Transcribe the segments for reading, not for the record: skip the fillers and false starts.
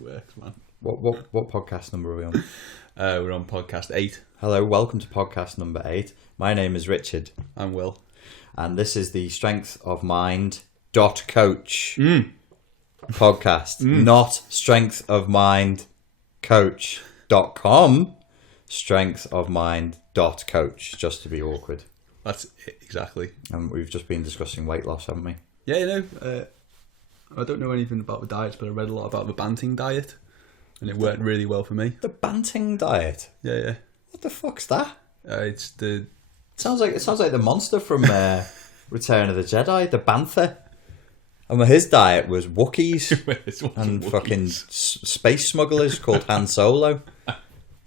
works, man. What podcast number are we on? We're on podcast 8. Hello, welcome to podcast number 8. My name is Richard. I'm Will. And this is the Strength of Mind .coach podcast, not Strength of Mind Coach.com. Strength of Mind .coach, just to be awkward. That's it, exactly. And we've just been discussing weight loss, haven't we? Yeah, I don't know anything about the diets, but I read a lot about the Banting diet, and it worked really well for me. The Banting diet? Yeah. What the fuck's that? It sounds like the monster from Return of the Jedi, the Bantha. And his diet was Wookiees and Wookiees. Fucking space smugglers called Han Solo.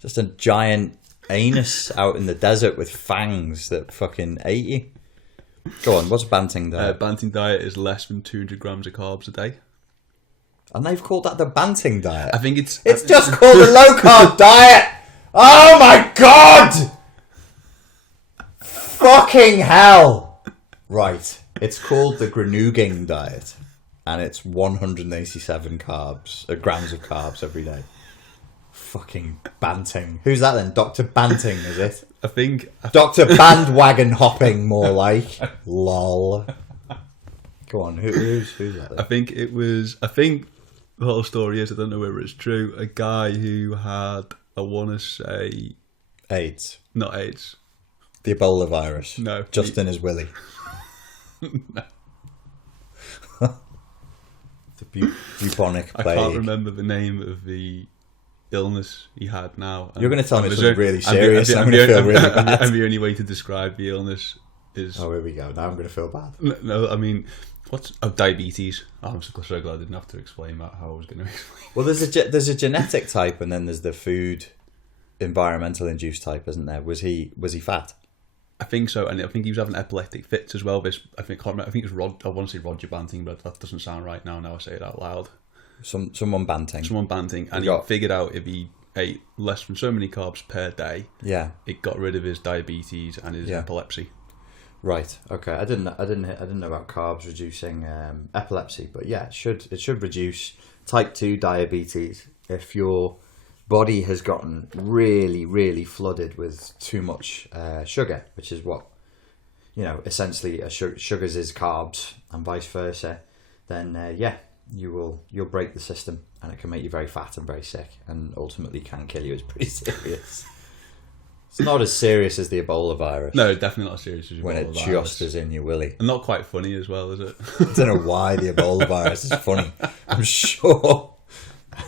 Just a giant anus out in the desert with fangs that fucking ate you. Go on, what's a Banting diet? Banting diet is less than 200 grams of carbs a day. And they've called that the Banting diet? I think it's just called the low carb diet! Oh my god! Fucking hell! Right, it's called the Grenooking diet. And it's 187 grams of carbs every day. Fucking Banting. Who's that then? Dr. Banting, is it? I think Dr. Bandwagon Hopping, more like. Lol. Go on, who's that then? I think the whole story is, I don't know whether it's true, a guy who had, I want to say... AIDS. Not AIDS. The Ebola virus. No. Just in his willy. No. The bubonic plague. I can't remember the name of the illness he had now. You're going to tell me something really serious. I'm going to feel really bad. And the only way to describe the illness is... Oh, here we go. Now I'm going to feel bad. No, I mean... diabetes. I'm so glad I didn't have to explain that, how I was going to explain. Well, there's a genetic type, and then there's the food environmental induced type, isn't there? Was he fat? I think so, and I think he was having epileptic fits as well. I think it's Rod. I want to say Roger Banting, but that doesn't sound right now I say it out loud. Someone Banting, and he figured out if he ate less than so many carbs per day, it got rid of his diabetes and his epilepsy. Right. Okay. I didn't know about carbs reducing epilepsy, but yeah, it should reduce type 2 diabetes if your body has gotten really, really flooded with too much sugar, which is what, essentially sugars is carbs and vice versa. Then you'll break the system, and it can make you very fat and very sick, and ultimately can kill you. It's pretty serious. It's not as serious as the Ebola virus. No, definitely not as serious as Ebola when it virus. just is in your willy. And not quite funny as well, is it? I don't know why the Ebola virus is funny. I'm sure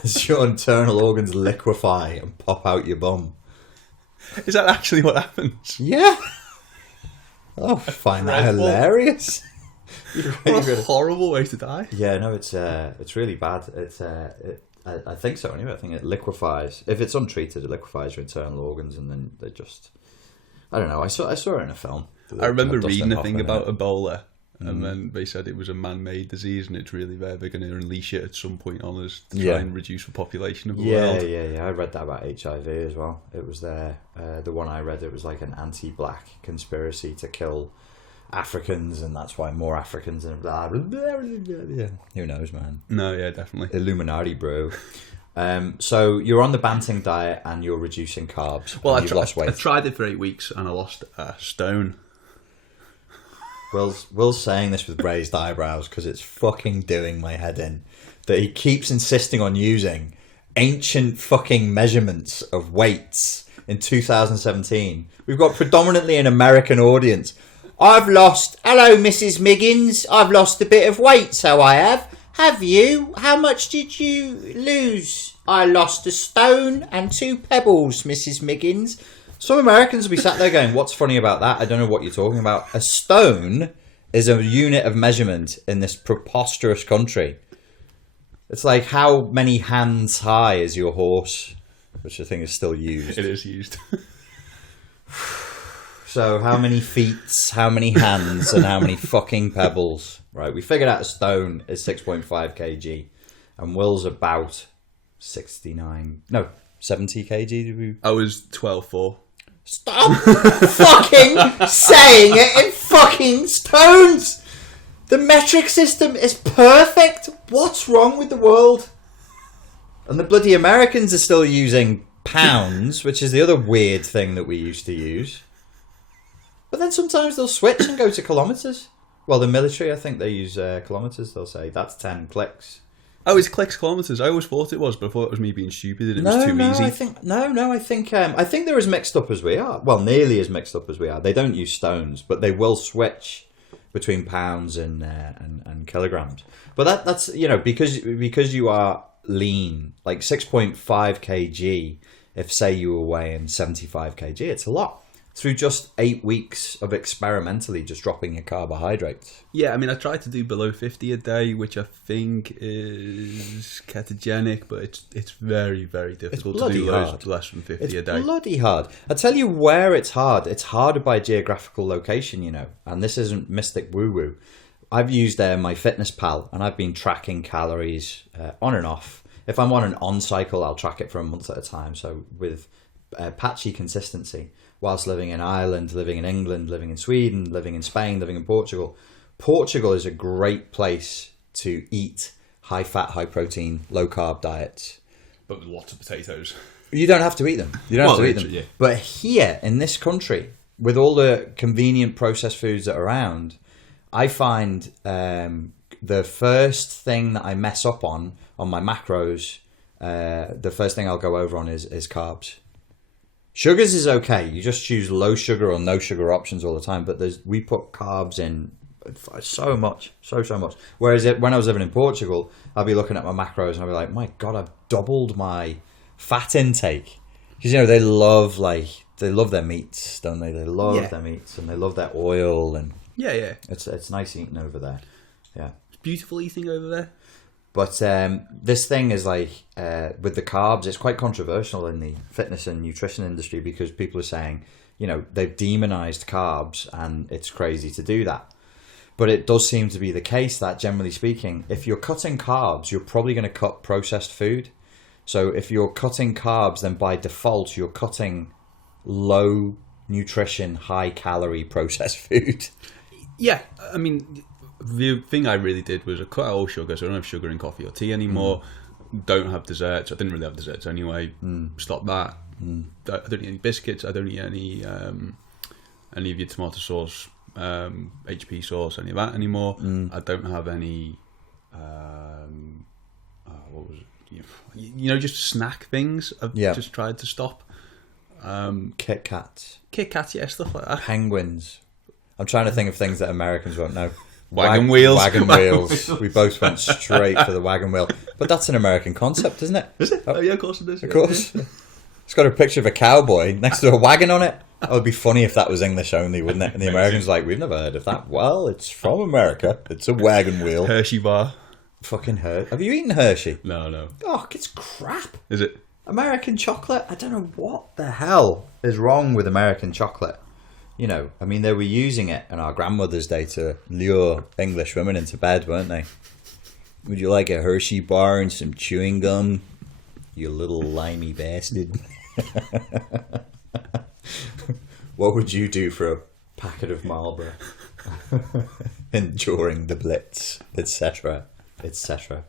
as your internal organs liquefy and pop out your bum. Is that actually what happens? Yeah. Oh, I find that hilarious. What a horrible way to die. Yeah, no, it's really bad. I think so anyway. I think it liquefies. If it's untreated, it liquefies your internal organs, and then they just... I don't know. I saw it in a film. I remember reading a thing about Ebola, and then they said it was a man-made disease, and it's really there. They're going to unleash it at some point on us to try and reduce the population of the world. Yeah. I read that about HIV as well. It was the one I read. It was like an anti-black conspiracy to kill Africans, and that's why more Africans and blah, blah, blah, blah, blah. Who knows, man? No, yeah, definitely. Illuminati, bro. So you're on the Banting diet and you're reducing carbs. Well, you've lost weight. I tried it for 8 weeks and I lost a stone. Will's saying this with raised eyebrows because it's fucking doing my head in that he keeps insisting on using ancient fucking measurements of weights in 2017. We've got predominantly an American audience. Hello, Mrs. Miggins. I've lost a bit of weight, so I have. Have you? How much did you lose? I lost a stone and 2 pebbles, Mrs. Miggins. Some Americans will be sat there going, what's funny about that? I don't know what you're talking about. A stone is a unit of measurement in this preposterous country. It's like how many hands high is your horse, which I think is still used. It is used. So how many feet, how many hands, and how many fucking pebbles? Right, we figured out a stone is 6.5 kg, and Will's about 70 kg. Did we? I was 12.4. Stop fucking saying it in fucking stones. The metric system is perfect. What's wrong with the world? And the bloody Americans are still using pounds, which is the other weird thing that we used to use. But then sometimes they'll switch and go to kilometres. Well, the military, I think they use kilometres. They'll say, that's 10 clicks. Oh, it's clicks, kilometres. I always thought it was, but I thought it was me being stupid and it was too easy. I think they're as mixed up as we are. Well, nearly as mixed up as we are. They don't use stones, but they will switch between pounds and kilograms. But that's, you know, because you are lean, like 6.5 kg, if say you were weighing 75 kg, it's a lot. Through just 8 weeks of experimentally just dropping your carbohydrates. Yeah, I mean, I tried to do below 50 a day, which I think is ketogenic, but it's very, very difficult to do less than 50 a day. It's bloody hard. I tell you where it's hard. It's harder by geographical location, you know, and this isn't mystic woo-woo. I've used MyFitnessPal, and I've been tracking calories on and off. If I'm on an on cycle, I'll track it for a month at a time. So with patchy consistency. Whilst living in Ireland, living in England, living in Sweden, living in Spain, living in Portugal. Portugal is a great place to eat high-fat, high-protein, low-carb diets. But with lots of potatoes. You don't have to eat them. Yeah. But here, in this country, with all the convenient processed foods that are around, I find the first thing that I mess up on my macros, the first thing I'll go over on is carbs. Sugars is okay. You just choose low sugar or no sugar options all the time. But we put carbs in so much. Whereas when I was living in Portugal, I'd be looking at my macros and I'd be like, my God, I've doubled my fat intake. Because, you know, they love their meats, don't they? They love their meats and they love their oil. And yeah. It's nice eating over there. Yeah. It's beautiful eating over there. But this thing is like, with the carbs, it's quite controversial in the fitness and nutrition industry because people are saying, you know, they've demonized carbs and it's crazy to do that. But it does seem to be the case that, generally speaking, if you're cutting carbs, you're probably going to cut processed food. So if you're cutting carbs, then by default, you're cutting low nutrition, high calorie processed food. Yeah, I mean... The thing I really did was I cut out all sugar, so I don't have sugar in coffee or tea anymore. Don't have desserts. I didn't really have desserts anyway. Stop that. I don't eat any biscuits. I don't eat any of your tomato sauce, HP sauce, any of that anymore. I don't have any. What was it? You know, just snack things. I've just tried to stop. Kit Kats, yeah, stuff like that. Penguins. I'm trying to think of things that Americans won't know. Wagon wheels. Wagon wheels. We both went straight for the wagon wheel. But that's an American concept, isn't it? Is it? Oh, yeah, of course it is. Of course. Yeah. It's got a picture of a cowboy next to a wagon on it. That would be funny if that was English only, wouldn't it? And the Americans like, we've never heard of that. Well, it's from America. It's a wagon wheel. Hershey bar. Fucking Hershey. Have you eaten Hershey? No. Oh, it's crap. Is it? American chocolate? I don't know what the hell is wrong with American chocolate. You know, I mean, they were using it in our grandmother's day to lure English women into bed, weren't they? Would you like a Hershey bar and some chewing gum, you little limey bastard? What would you do for a packet of Marlboro? Enduring the Blitz, etc., etc.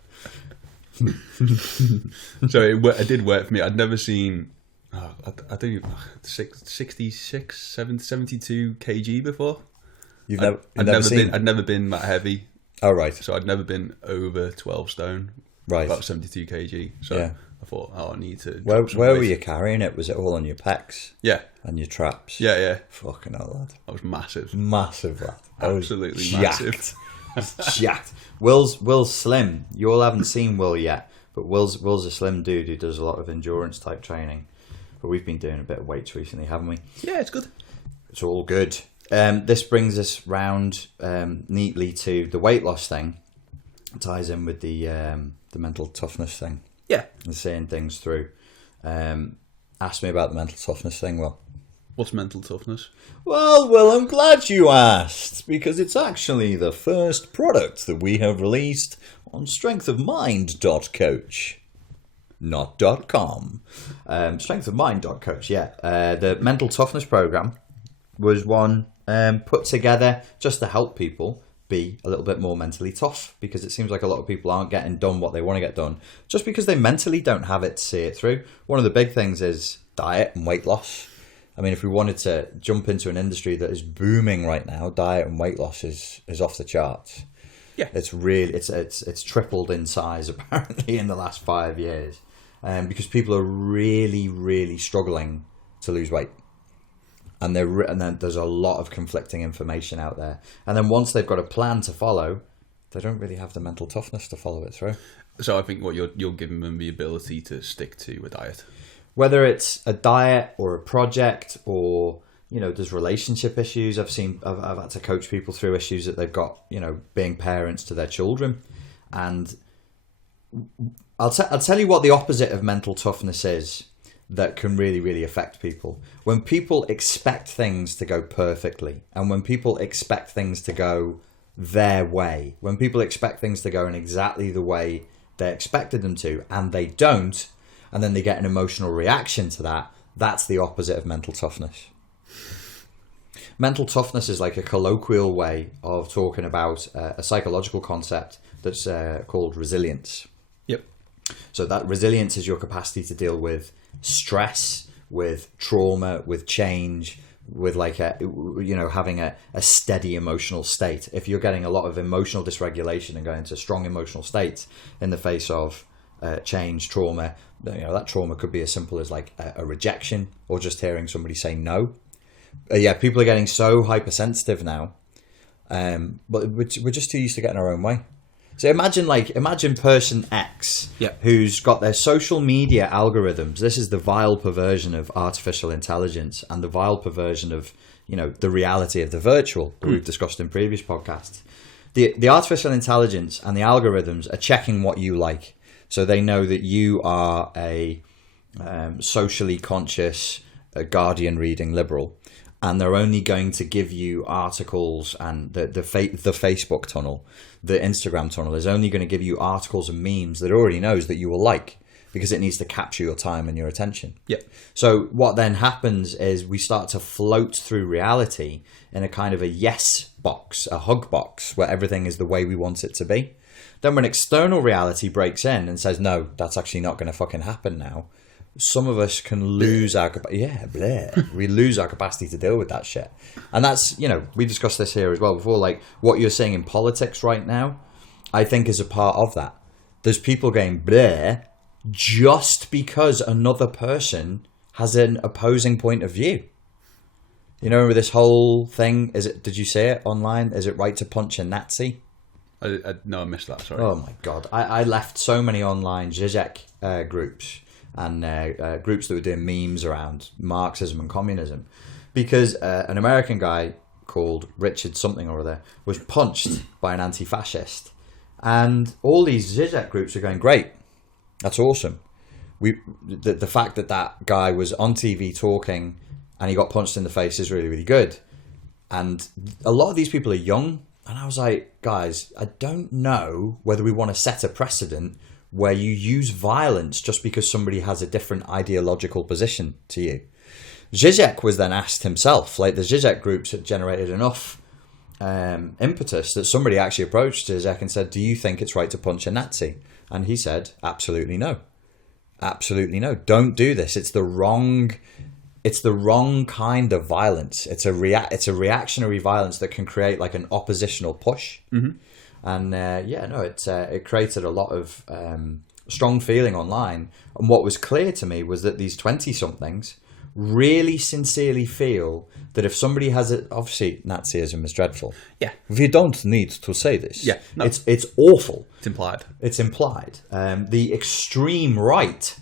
So it did work for me. I'd never seen... I don't even 66, 72 kg before. I'd never been that heavy. Oh right. So I'd never been over 12 stone. Right. About 72 kg. So yeah. I thought, I need to. Where were you carrying it? Was it all on your pecs? Yeah. And your traps? Yeah. Fucking hell, lad. I was massive. Massive, lad. Absolutely massive. Jacked. Will's slim. You all haven't seen Will yet, but Will's a slim dude who does a lot of endurance type training. But we've been doing a bit of weights recently, haven't we? Yeah, it's good. It's all good. This brings us round neatly to the weight loss thing. It ties in with the mental toughness thing. Yeah. And saying things through. Ask me about the mental toughness thing, Will. What's mental toughness? Well, I'm glad you asked, because it's actually the first product that we have released on strengthofmind.coach. Not .com. Strengthofmind.coach, yeah. The mental toughness program was one put together just to help people be a little bit more mentally tough, because it seems like a lot of people aren't getting done what they want to get done just because they mentally don't have it to see it through. One of the big things is diet and weight loss. I mean, if we wanted to jump into an industry that is booming right now, diet and weight loss is off the charts. Yeah, it's really it's tripled in size apparently in the last 5 years, because people are really, really struggling to lose weight, and then there's a lot of conflicting information out there. And then once they've got a plan to follow, they don't really have the mental toughness to follow it through. So I think what you're giving them the ability to stick to a diet. Whether it's a diet or a project, or, you know, there's relationship issues. I've had to coach people through issues that they've got, you know, being parents to their children. And I'll tell you what the opposite of mental toughness is that can really, really affect people. When people expect things to go perfectly, and when people expect things to go their way, when people expect things to go in exactly the way they expected them to, and they don't, and then they get an emotional reaction to that, that's the opposite of mental toughness. Mental toughness is like a colloquial way of talking about a psychological concept that's called resilience. Yep. So that resilience is your capacity to deal with stress, with trauma, with change, with like having a steady emotional state. If you're getting a lot of emotional dysregulation and going into strong emotional states in the face of change, trauma, you know, that trauma could be as simple as like a rejection, or just hearing somebody say no. People are getting so hypersensitive now, but we're just too used to getting our own way. So imagine person X, who's got their social media algorithms. This is the vile perversion of artificial intelligence, and the vile perversion of, you know, the reality of the virtual that we've discussed in previous podcasts. The artificial intelligence and the algorithms are checking what you like. So they know that you are a socially conscious, Guardian reading liberal, and they're only going to give you articles, and the Facebook tunnel, the Instagram tunnel is only going to give you articles and memes that it already knows that you will like, because it needs to capture your time and your attention. Yep. So what then happens is we start to float through reality in a kind of a yes box, a hug box, where everything is the way we want it to be. Then when external reality breaks in and says, no, that's actually not going to fucking happen now, some of us can lose our we lose our capacity to deal with that shit. And that's, you know, we discussed this here as well before, like what you're seeing in politics right now, I think is a part of that. There's people going bleh just because another person has an opposing point of view. You know, this whole thing, did you say it online? Is it right to punch a Nazi? No, I missed that, sorry. Oh my God. I left so many online Zizek groups and groups that were doing memes around Marxism and communism, because an American guy called Richard something or other was punched by an anti-fascist. And all these Zizek groups are going, great, that's awesome. The fact that guy was on TV talking and he got punched in the face is really, really good. And a lot of these people are young. And I was like, guys, I don't know whether we want to set a precedent where you use violence just because somebody has a different ideological position to you. Zizek was then asked himself, like the Zizek groups had generated enough impetus that somebody actually approached Zizek and said, do you think it's right to punch a Nazi? And he said, absolutely no. Absolutely no. Don't do this. It's the wrong kind of violence. It's a reactionary violence that can create like an oppositional push. Mm-hmm. And it created a lot of strong feeling online. And what was clear to me was that these 20-somethings really sincerely feel that if somebody has it, obviously Nazism is dreadful. Yeah. We don't need to say this. Yeah. No. It's awful. It's implied. The extreme right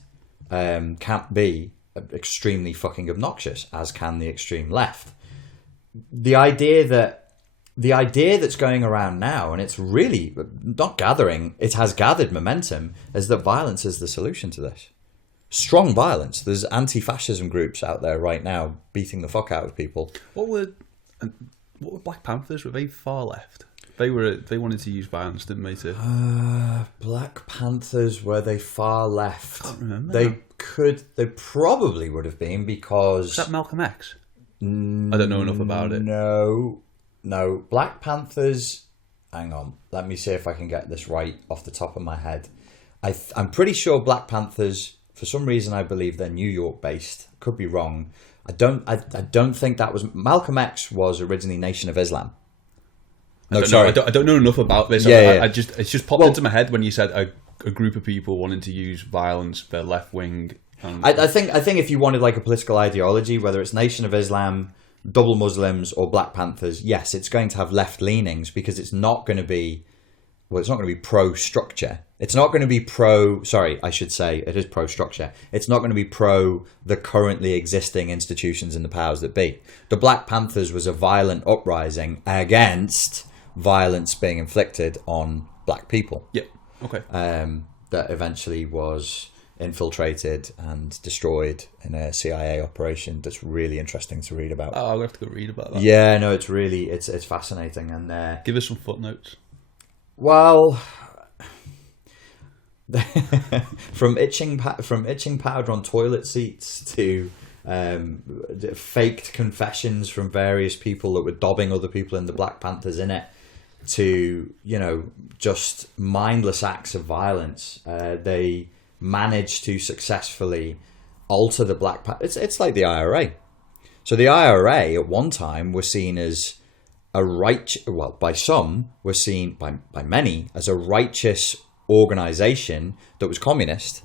can't be extremely fucking obnoxious, as can the extreme left. The idea that's going around now, and it's really not gathering, it has gathered momentum, is that violence is the solution to this. Strong violence. There's anti-fascism groups out there right now beating the fuck out of people. What were Black Panthers? Were they far left? They wanted to use violence, didn't they? Black Panthers, were they far left? I can't remember. They probably would have been, because... Was that Malcolm X? I don't know enough about it. No. Black Panthers, hang on. Let me see if I can get this right off the top of my head. I'm pretty sure Black Panthers, for some reason, I believe they're New York based. Could be wrong. I don't think that was Malcolm X was originally Nation of Islam. No, sorry, I don't know enough about this. Yeah. It's just popped into my head when you said a group of people wanting to use violence for left wing. I think if you wanted like a political ideology, whether it's Nation of Islam, double Muslims, or Black Panthers, yes, it's going to have left leanings because it's not going to be pro structure. It's not going to be I should say it is pro structure. It's not going to be pro the currently existing institutions and the powers that be. The Black Panthers was a violent uprising against violence being inflicted on black people. Yeah. Okay. That eventually was infiltrated and destroyed in a CIA operation that's really interesting to read about. Oh, I'll have to go read about that. Yeah, no, it's fascinating. And give us some footnotes. Well, from itching powder on toilet seats to faked confessions from various people that were dobbing other people in the Black Panthers in it, to just mindless acts of violence. They managed to successfully alter the Black Panthers. It's like the IRA. So the IRA at one time was seen as by some was seen by many as a righteous organization that was communist.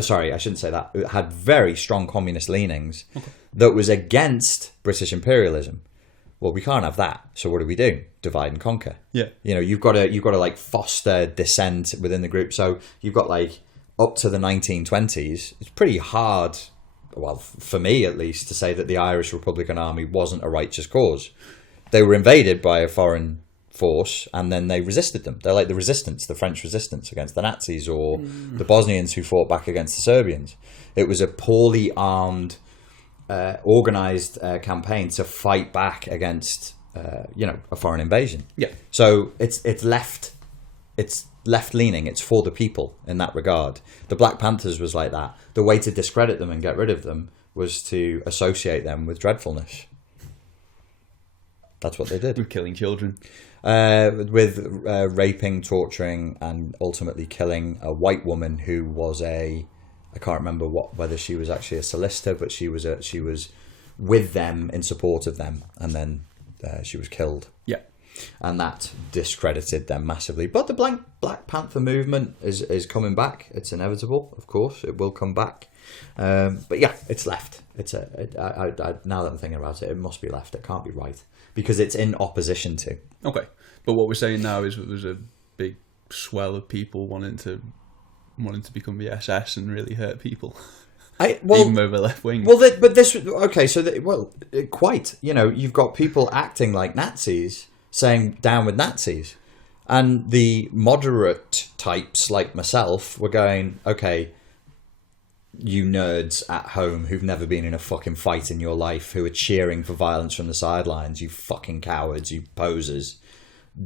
Sorry, I shouldn't say that. It had very strong communist leanings. Okay. That was against British imperialism. Well, we can't have that. So what do? Divide and conquer. Yeah. You've got to like foster dissent within the group. So you've got like up to the 1920s. It's pretty hard, well, for me at least, to say that the Irish Republican Army wasn't a righteous cause. They were invaded by a foreign force and then they resisted them. They're like the resistance, the French resistance against the Nazis, or the Bosnians who fought back against the Serbians. It was a poorly armed, organized campaign to fight back against a foreign invasion. Yeah. So it's left leaning. It's for the people in that regard. The Black Panthers was like that. The way to discredit them and get rid of them was to associate them with dreadfulness. That's what they did. With killing children. With raping, torturing, and ultimately killing a white woman who was I can't remember whether she was actually a solicitor, but she was with them in support of them, and then she was killed. Yeah. And that discredited them massively. But the Black Panther movement is coming back. It's inevitable, of course. It will come back. But yeah, it's left. Now that I'm thinking about it, it must be left. It can't be right. Because it's in opposition to. Okay. But what we're saying now is that there's a big swell of people wanting to become the SS and really hurt people. Even over left wing. Well, quite. You've got people acting like Nazis, saying down with Nazis. And the moderate types like myself were going, okay, you nerds at home who've never been in a fucking fight in your life, who are cheering for violence from the sidelines, you fucking cowards, you posers.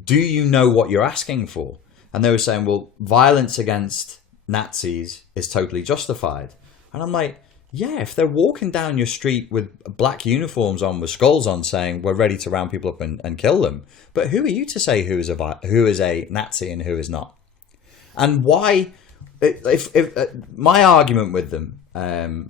Do you know what you're asking for? And they were saying, well, violence against Nazis is totally justified. And I'm like, yeah, if they're walking down your street with black uniforms on, with skulls on, saying we're ready to round people up and kill them. But who are you to say who is a Nazi and who is not? And why... If my argument with them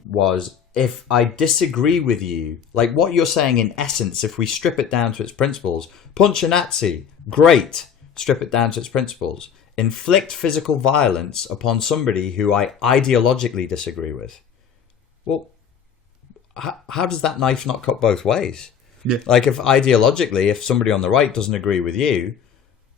was, if I disagree with you, like what you're saying in essence, if we strip it down to its principles, punch a Nazi, great, strip it down to its principles, inflict physical violence upon somebody who I ideologically disagree with. Well, how does that knife not cut both ways? Yeah. Like if somebody on the right doesn't agree with you,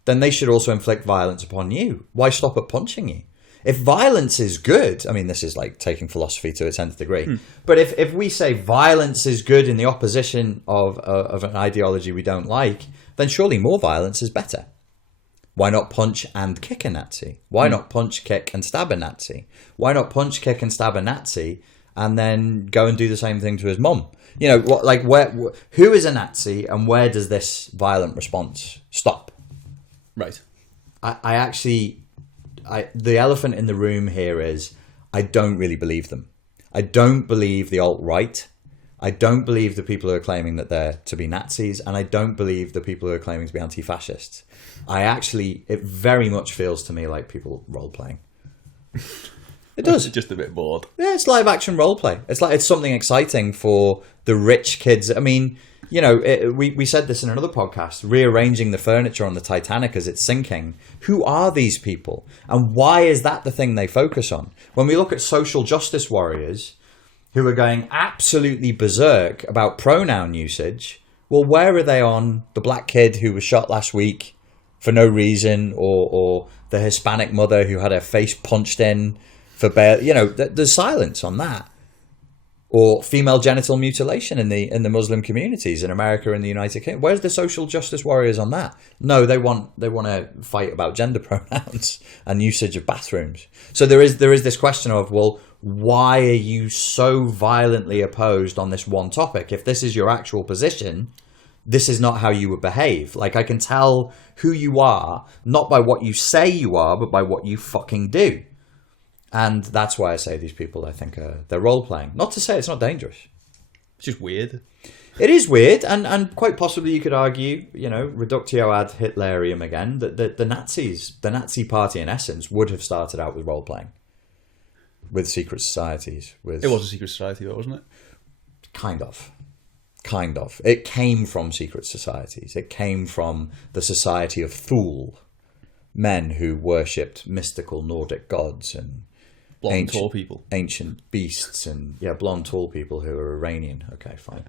then they should also inflict violence upon you. Why stop at punching you? If violence is good, I mean, this is like taking philosophy to its nth degree. But if we say violence is good in the opposition of an ideology we don't like, then surely more violence is better. Why not punch and kick a Nazi? Why not punch, kick, and stab a Nazi? Why not punch, kick, and stab a Nazi and then go and do the same thing to his mum? Who is a Nazi and where does this violent response stop? Right. The elephant in the room here is I don't really believe them. I don't believe the alt-right. I don't believe the people who are claiming that they're to be Nazis, and I don't believe the people who are claiming to be anti-fascists. It very much feels to me like people role-playing. It does. Just a bit bored. Yeah, it's live-action role-play. It's something exciting for the rich kids. I mean, you know, we said this in another podcast, rearranging the furniture on the Titanic as it's sinking. Who are these people? And why is that the thing they focus on? When we look at social justice warriors who are going absolutely berserk about pronoun usage, well, where are they on the black kid who was shot last week for no reason, or the Hispanic mother who had her face punched in for bail? You know, there's silence on that. Or female genital mutilation in the Muslim communities in America and the United Kingdom. Where's the social justice warriors on that? No, they want to fight about gender pronouns and usage of bathrooms. So there is this question of, well, why are you so violently opposed on this one topic? If this is your actual position, this is not how you would behave. Like, I can tell who you are, not by what you say you are, but by what you fucking do. And that's why I say these people, I think, they're role-playing. Not to say it's not dangerous. It's just weird. It is weird, and quite possibly you could argue, you know, reductio ad Hitlerium again, that the Nazis, the Nazi party in essence, would have started out with role-playing. With secret societies. It was a secret society, though, wasn't it? Kind of. It came from secret societies. It came from the society of Thule. Men who worshipped mystical Nordic gods and blonde, tall people, ancient beasts, and blonde, tall people who are Iranian. Okay, fine.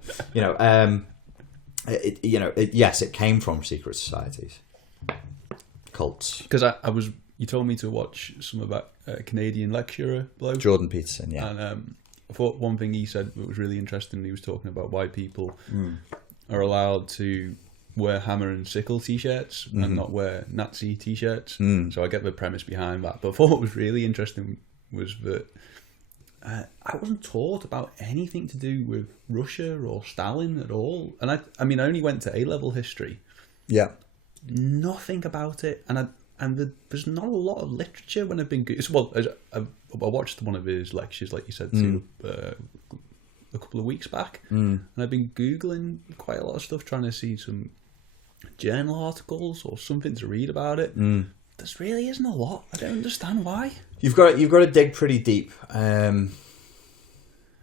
Yes, it came from secret societies, cults. Because you told me to watch some about a Canadian lecturer bloke, Jordan Peterson. Yeah, and I thought one thing he said that was really interesting. He was talking about why people are allowed to wear hammer and sickle t-shirts and not wear Nazi t-shirts. So I get the premise behind that. But what was really interesting was that I wasn't taught about anything to do with Russia or Stalin at all. And I only went to A-level history. Yeah. Nothing about it. And there's not a lot of literature when I've been... Well, I watched one of his lectures, like you said, a couple of weeks back. And I've been Googling quite a lot of stuff, trying to see some journal articles or something to read about it. There really isn't a lot. I don't understand why. You've got to dig pretty deep. You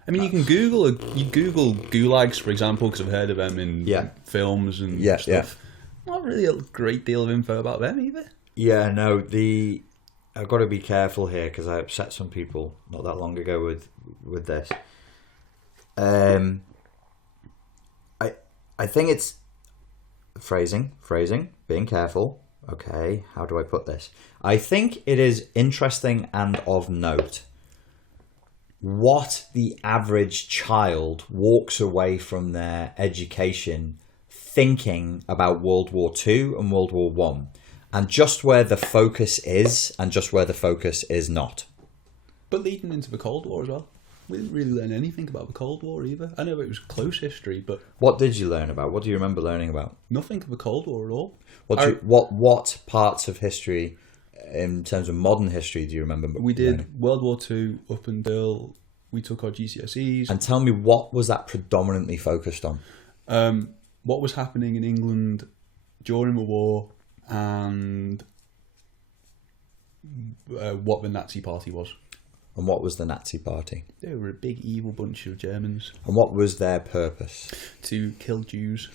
can Google gulags, for example, because I've heard of them in films and stuff. Yeah. Not really a great deal of info about them either. Yeah, no. I've got to be careful here because I upset some people not that long ago with this. I think it's phrasing, being careful. Okay, how do I put this? I think it is interesting and of note what the average child walks away from their education thinking about World War II and World War I, and just where the focus is and just where the focus is not. But leading into the Cold War as well. We didn't really learn anything about the Cold War either. I know it was close history, but... What did you learn about? What do you remember learning about? Nothing of the Cold War at all. What parts of history, in terms of modern history, do you remember We did World War II up until we took our GCSEs. And tell me, what was that predominantly focused on? What was happening in England during the war and what the Nazi Party was. And what was the Nazi Party? They were a big evil bunch of Germans. And what was their purpose? To kill Jews.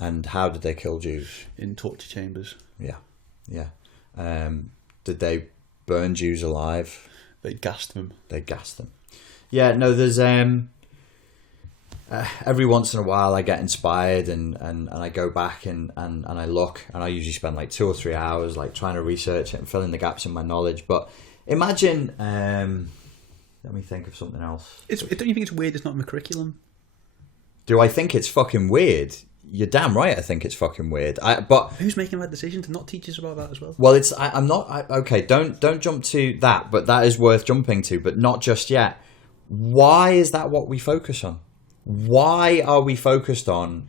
And how did they kill Jews? In torture chambers. Yeah. Did they burn Jews alive? They gassed them. Yeah, no, there's... every once in a while I get inspired and I go back and I look, and I usually spend like 2 or 3 hours like trying to research it and fill in the gaps in my knowledge. But imagine... let me think of something else. Don't you think it's weird it's not in the curriculum? Do I think it's fucking weird? You're damn right I think it's fucking weird. But who's making that decision to not teach us about that as well? Well, I'm not... okay, don't jump to that, but that is worth jumping to, but not just yet. Why is that what we focus on? Why are we focused on...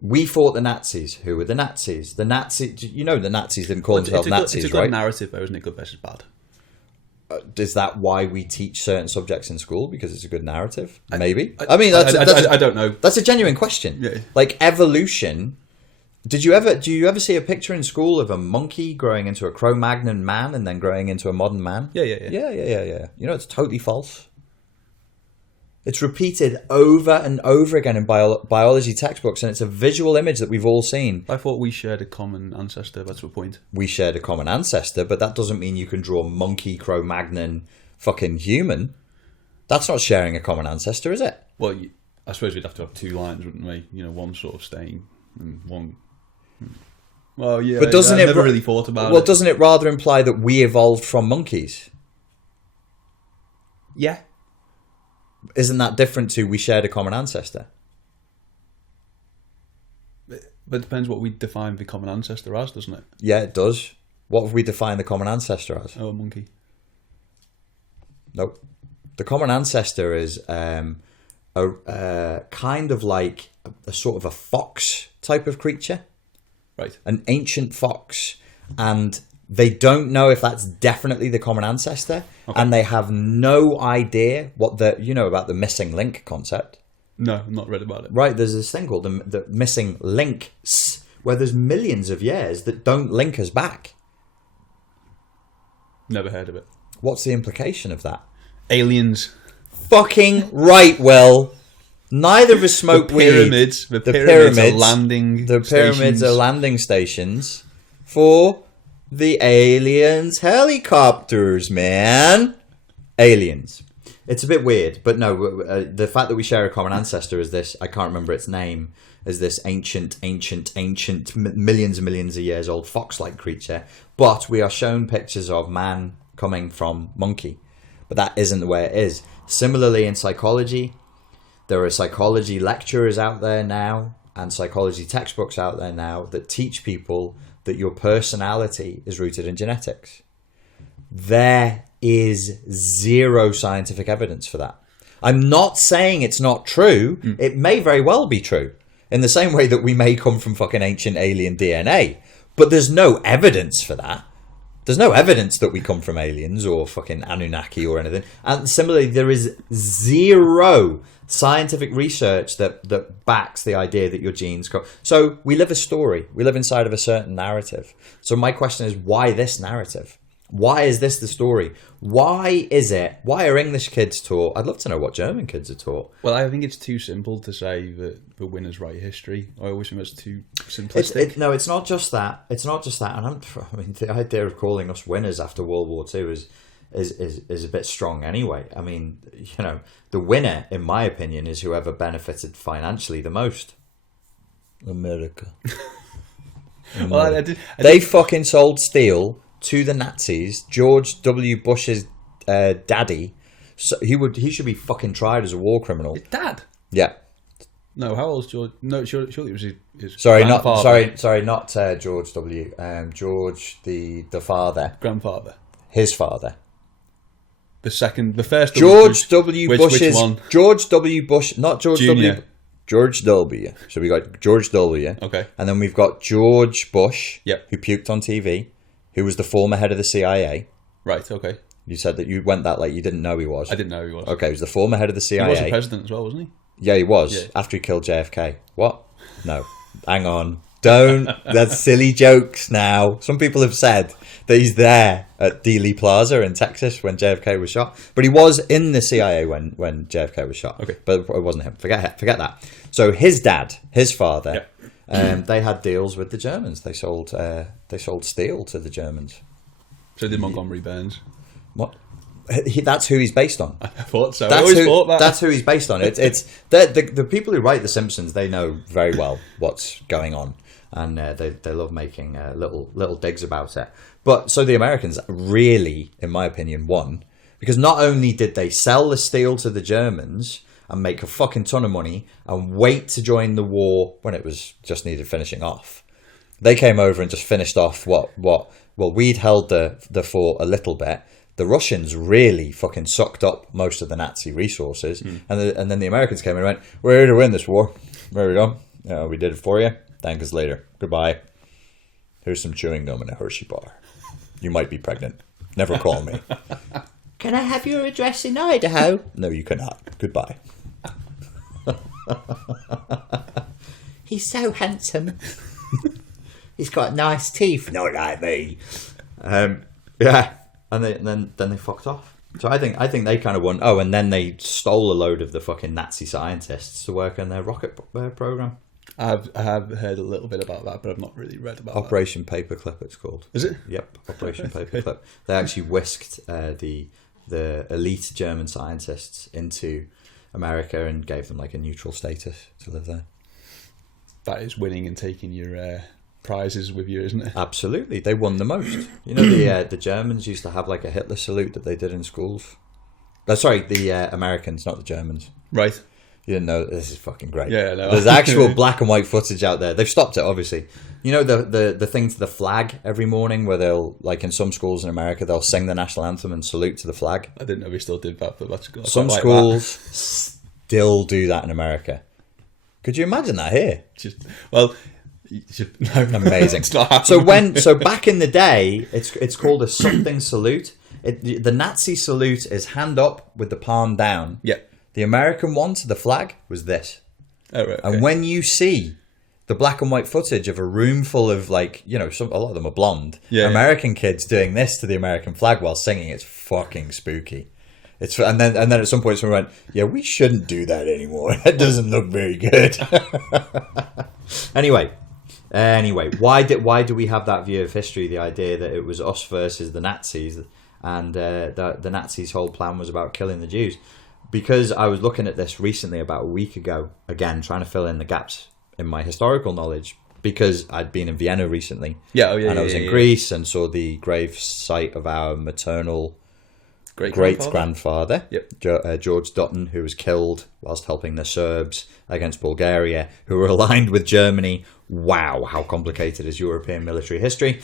We fought the Nazis. Who were the Nazis? The Nazis... You know the Nazis didn't call themselves Nazis, right? It's a good narrative, though, isn't it? Good versus bad. is that why we teach certain subjects in school? Because it's a good narrative? Maybe. I don't know. That's a genuine question. Yeah. Like evolution. Do you ever see a picture in school of a monkey growing into a Cro-Magnon man and then growing into a modern man? Yeah. You know, it's totally false. It's repeated over and over again in biology textbooks, and it's a visual image that we've all seen. I thought we shared a common ancestor. That's the point. We shared a common ancestor, but that doesn't mean you can draw monkey, Cro-Magnon, fucking human. That's not sharing a common ancestor, is it? Well, I suppose we'd have to have two lines, wouldn't we? You know, one sort of staying and one... Well, yeah, but doesn't I it never really thought about it. Well, doesn't it rather imply that we evolved from monkeys? Yeah. Isn't that different to we shared a common ancestor? But it depends what we define the common ancestor as, doesn't it? Yeah, it does. What have we defined the common ancestor as? Oh, a monkey. Nope. The common ancestor is a kind of like a sort of a fox type of creature. Right. An ancient fox. And they don't know if that's definitely the common ancestor. Okay. And they have no idea what about the missing link concept. No, I've not read about it. Right, there's this thing called the missing links, where there's millions of years that don't link us back. Never heard of it. What's the implication of that? Aliens. Fucking right, Will. Neither of us smoke the pyramids, weed. The pyramids are landing The pyramids stations. are landing stations for the aliens' helicopters, man. Aliens. It's a bit weird, but no, the fact that we share a common ancestor is this, I can't remember its name, is this ancient, millions and millions of years old fox-like creature. But we are shown pictures of man coming from monkey. But that isn't the way it is. Similarly, in psychology, there are psychology lecturers out there now and psychology textbooks out there now that teach people that your personality is rooted in genetics. There is zero scientific evidence for that. I'm not saying it's not true. It may very well be true. In the same way that we may come from fucking ancient alien DNA. But there's no evidence for that. There's no evidence that we come from aliens or fucking Anunnaki or anything. And similarly, there is zero scientific research that backs the idea that your genes go. So we live a story. We live inside of a certain narrative. So my question is, why this narrative? Why is this the story? Why are English kids taught? I'd love to know what German kids are taught. Well, I think it's too simple to say that the winners write history. I always think that's too simplistic. No, it's not just that. It's not just that. And the idea of calling us winners after World War II is a bit strong anyway. I mean, the winner, in my opinion, is whoever benefited financially the most. America. Well, They fucking sold steel to the Nazis. George W. Bush's daddy, so he should be fucking tried as a war criminal. His dad? Yeah. No, how old's George? No, surely it was his sorry, grandfather. not George W. George the father. Grandfather. His father. The first. George W. Bush's. Which one? George W. Bush, not George Junior. W. George W. So we got George W. Okay. And then we've got George Bush. Yep. Who puked on TV. Who was the former head of the CIA. Right, okay. You said that you went that late. You didn't know he was. I didn't know he was. Okay, he was the former head of the CIA. He was the president as well, wasn't he? Yeah, he was. Yeah. After he killed JFK. What? No. Hang on. Don't. That's silly jokes now. Some people have said that he's there at Dealey Plaza in Texas when JFK was shot. But he was in the CIA when JFK was shot. Okay. But it wasn't him. Forget that. So his dad, his father... Yeah. They had deals with the Germans. They sold steel to the Germans. So did Montgomery Burns. What? That's who he's based on. I thought so. I always thought that. That's who he's based on. It's the people who write The Simpsons. They know very well what's going on, and they love making little digs about it. But so the Americans really, in my opinion, won because not only did they sell the steel to the Germans and make a fucking ton of money and wait to join the war when it was just needed finishing off. They came over and just finished off what we'd held the fort a little bit. The Russians really fucking sucked up most of the Nazi resources. And then the Americans came and went, we're here to win this war. There we go. We did it for you. Thank us later. Goodbye. Here's some chewing gum and a Hershey bar. You might be pregnant. Never call me. Can I have your address in Idaho? No, you cannot. Goodbye. He's so handsome. He's got nice teeth. Not like me. Yeah. And then they fucked off. So I think they kind of won. Oh, and then they stole a load of the fucking Nazi scientists to work on their rocket program. I have heard a little bit about that, but I've not really read about Operation Paperclip, it's called. Is it? Yep, Operation Paperclip. They actually whisked the elite German scientists into America and gave them like a neutral status to live there. That is winning and taking your prizes with you, isn't it? Absolutely, they won the most. You know, the Germans used to have like a Hitler salute that they did in schools. Sorry, the Americans, not the Germans. Right. You didn't know. This is fucking great. Yeah, no. There's actual black and white footage out there. They've stopped it, obviously. You know the thing to the flag every morning where they'll, like in some schools in America, they'll sing the national anthem and salute to the flag. I didn't know we still did that, but that's good. Some schools still do that in America. Could you imagine that here? Amazing. It's not happening. So back in the day, it's called a something salute. The Nazi salute is hand up with the palm down. Yeah. The American one to the flag was this. Oh, right, okay. And when you see the black and white footage of a room full of, like, you know, a lot of them are blonde, American kids doing this to the American flag while singing, it's fucking spooky. And then at some point someone went, yeah, we shouldn't do that anymore. That doesn't look very good. Anyway, why do we have that view of history? The idea that it was us versus the Nazis, and the Nazis' whole plan was about killing the Jews. Because I was looking at this recently, about a week ago, again, trying to fill in the gaps in my historical knowledge, because I'd been in Vienna recently. And I was in Greece and saw the grave site of our maternal great-grandfather, George Dutton, who was killed whilst helping the Serbs against Bulgaria, who were aligned with Germany. Wow, how complicated is European military history.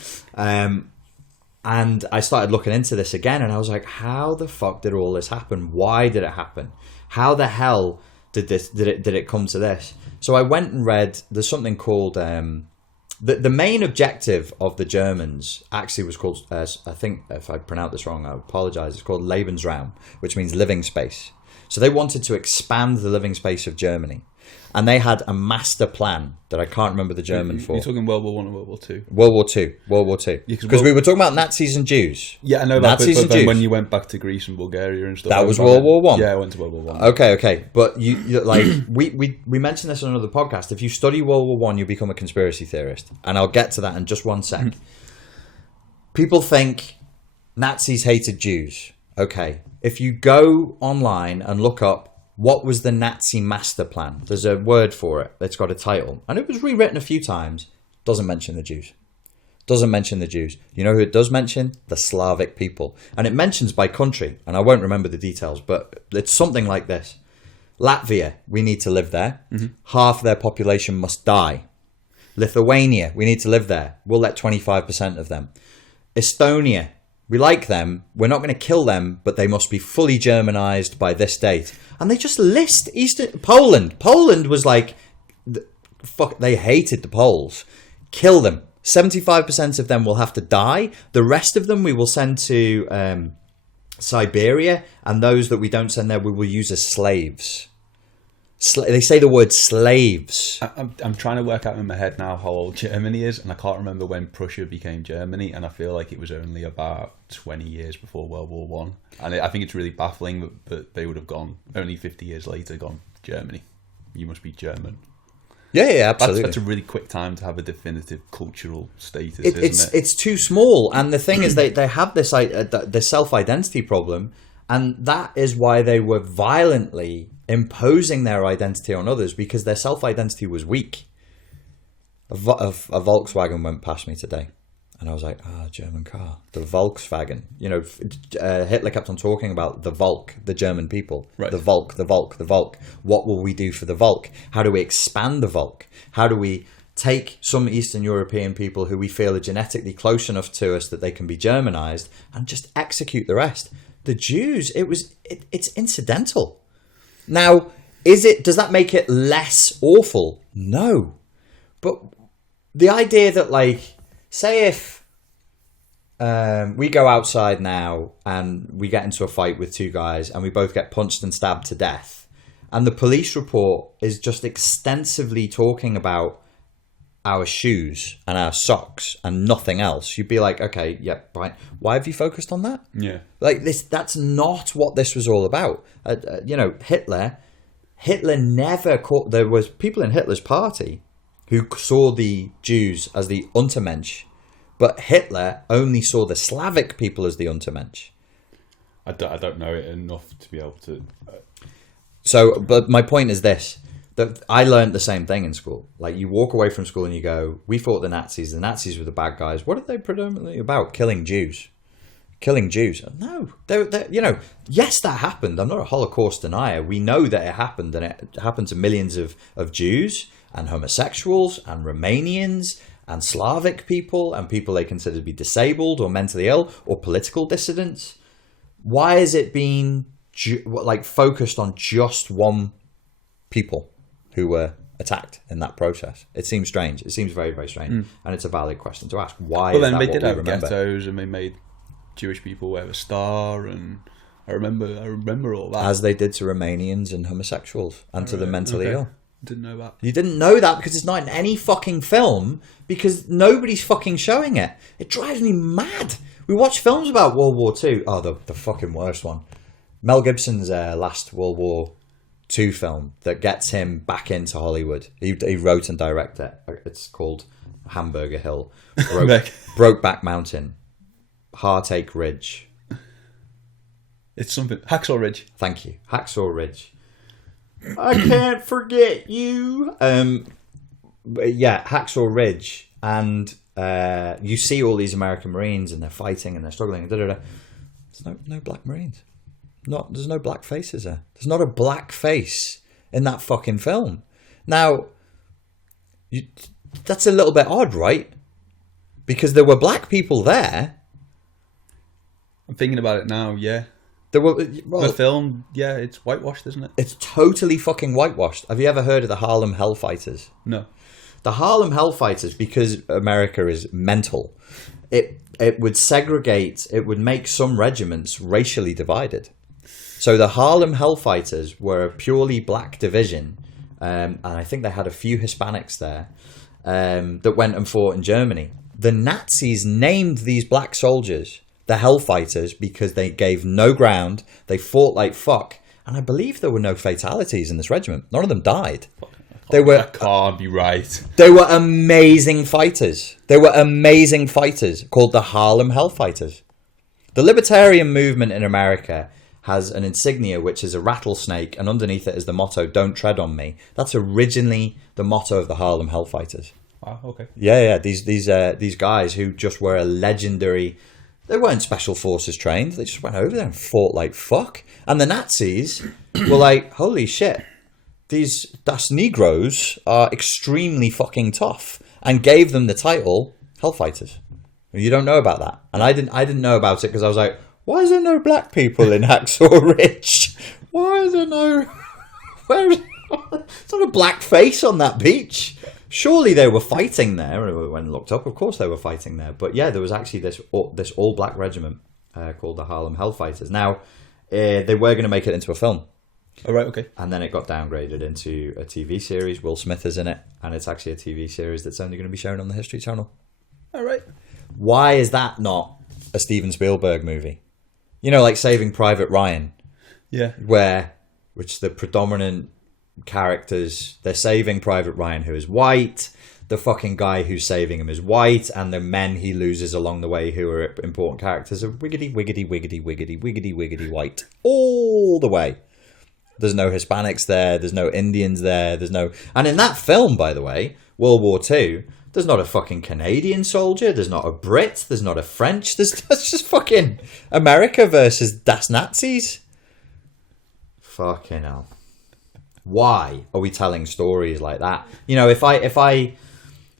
And I started looking into this again, and I was like, how the fuck did all this happen? Why did it happen? How the hell did it come to this? So I went and read, there's something called, the main objective of the Germans actually was called, I think, if I pronounce this wrong, I apologize, it's called Lebensraum, which means living space. So they wanted to expand the living space of Germany. And they had a master plan that I can't remember the German for. You're talking World War I and World War II? World War II. Because we were talking about Nazis and Jews. Yeah, I know that, but then when you went back to Greece and Bulgaria and stuff... That was World War I? Yeah, I went to World War I. Okay. But you like we mentioned this on another podcast. If you study World War I, you become a conspiracy theorist. And I'll get to that in just one sec. People think Nazis hated Jews. Okay. If you go online and look up what was the Nazi master plan, there's a word for it. It's got a title. And it was rewritten a few times. Doesn't mention the Jews. You know who it does mention? The Slavic people. And it mentions by country. And I won't remember the details, but it's something like this. Latvia, we need to live there. Half their population must die. Lithuania, we need to live there. We'll let 25% of them. Estonia, we like them. We're not going to kill them, but they must be fully Germanized by this date. And they just list Poland. Poland was like, fuck, they hated the Poles. Kill them. 75% of them will have to die. The rest of them we will send to Siberia. And those that we don't send there, we will use as slaves. They say the word slaves. I'm trying to work out in my head now how old Germany is, and I can't remember when Prussia became Germany, and I feel like it was only about 20 years before World War One. And I think it's really baffling that they would have gone, only 50 years later, gone, Germany, you must be German. Yeah, absolutely. That's a really quick time to have a definitive cultural status, isn't it? It's too small, and the thing is they have this self-identity problem, and that is why they were violently imposing their identity on others, because their self-identity was weak. A Volkswagen went past me today, and I was like, German car. The Volkswagen. You know, Hitler kept on talking about the Volk, the German people. Right. The Volk. What will we do for the Volk? How do we expand the Volk? How do we take some Eastern European people who we feel are genetically close enough to us that they can be Germanized and just execute the rest? The Jews, it's incidental. Now, does that make it less awful? No. But the idea that, like, say if we go outside now and we get into a fight with two guys and we both get punched and stabbed to death. And the police report is just extensively talking about our shoes and our socks and nothing else. You'd be like, okay, yeah, right. Why have you focused on that? Yeah. Like that's not what this was all about. Hitler never caught, there was people in Hitler's party who saw the Jews as the Untermensch, but Hitler only saw the Slavic people as the Untermensch. I don't know it enough to be able to... So, but my point is this, that I learned the same thing in school. Like, you walk away from school and you go, we fought the Nazis were the bad guys. What are they predominantly about? Killing Jews. No, they're yes, that happened. I'm not a Holocaust denier. We know that it happened, and it happened to millions of Jews and homosexuals and Romanians and Slavic people and people they consider to be disabled or mentally ill or political dissidents. Why is it being focused on just one people who were attacked in that process? It seems strange. It seems very, very strange, and it's a valid question to ask. Why? Well, then they did have ghettos, and they made Jewish people wear a star, and I remember all that, as they did to Romanians and homosexuals and to the mentally ill. Didn't know that. You didn't know that because it's not in any fucking film, because nobody's fucking showing it. It drives me mad. We watch films about World War II. Oh, the fucking worst one. Mel Gibson's last World War II film that gets him back into Hollywood. He wrote and directed it. It's called Hamburger Hill. Brokeback Mountain. Heartache Ridge. It's something. Hacksaw Ridge. Thank you. Hacksaw Ridge. I can't forget you. Yeah, Hacksaw Ridge, and you see all these American Marines, and they're fighting and they're struggling. And There's no black Marines. There's no black faces there. There's not a black face in that fucking film. Now, that's a little bit odd, right? Because there were black people there. I'm thinking about it now. Yeah. The film, yeah, it's whitewashed, isn't it? It's totally fucking whitewashed. Have you ever heard of the Harlem Hellfighters? No. The Harlem Hellfighters, because America is mental, it would segregate, it would make some regiments racially divided. So the Harlem Hellfighters were a purely black division, and I think they had a few Hispanics there, that went and fought in Germany. The Nazis named these black soldiers the Hellfighters because they gave no ground, they fought like fuck, and I believe there were no fatalities in this regiment. None of them died. That can't be right. They were amazing fighters. Called the Harlem Hellfighters. The libertarian movement in America has an insignia which is a rattlesnake, and underneath it is the motto, "Don't tread on me." That's originally the motto of the Harlem Hellfighters. Wow, okay. Yeah. These guys who just were a legendary. They weren't special forces trained. They just went over there and fought like fuck. And the Nazis were like, holy shit, these Das Negroes are extremely fucking tough, and gave them the title Hellfighters. You don't know about that. And I didn't know about it because I was like, why is there no black people in Hacksaw Ridge? Why is there no... There's not a black face on that beach. Surely they were fighting there. When I looked up, of course they were fighting there. But yeah, there was actually this all-black regiment called the Harlem Hellfighters. Now, they were going to make it into a film. Oh, right, okay. And then it got downgraded into a TV series. Will Smith is in it. And it's actually a TV series that's only going to be shown on the History Channel. All right. Why is that not a Steven Spielberg movie? You know, like Saving Private Ryan. Yeah. Which the predominant characters, they're saving Private Ryan, who is white. The fucking guy who's saving him is white, and the men he loses along the way who are important characters are wiggity, wiggity, wiggity, wiggity, wiggity, wiggity white. All the way. There's no Hispanics there. There's no Indians there. And in that film, by the way, World War II, there's not a fucking Canadian soldier. There's not a Brit. There's not a French. That's just fucking America versus Das Nazis. Fucking hell. Why are we telling stories like that? You know, if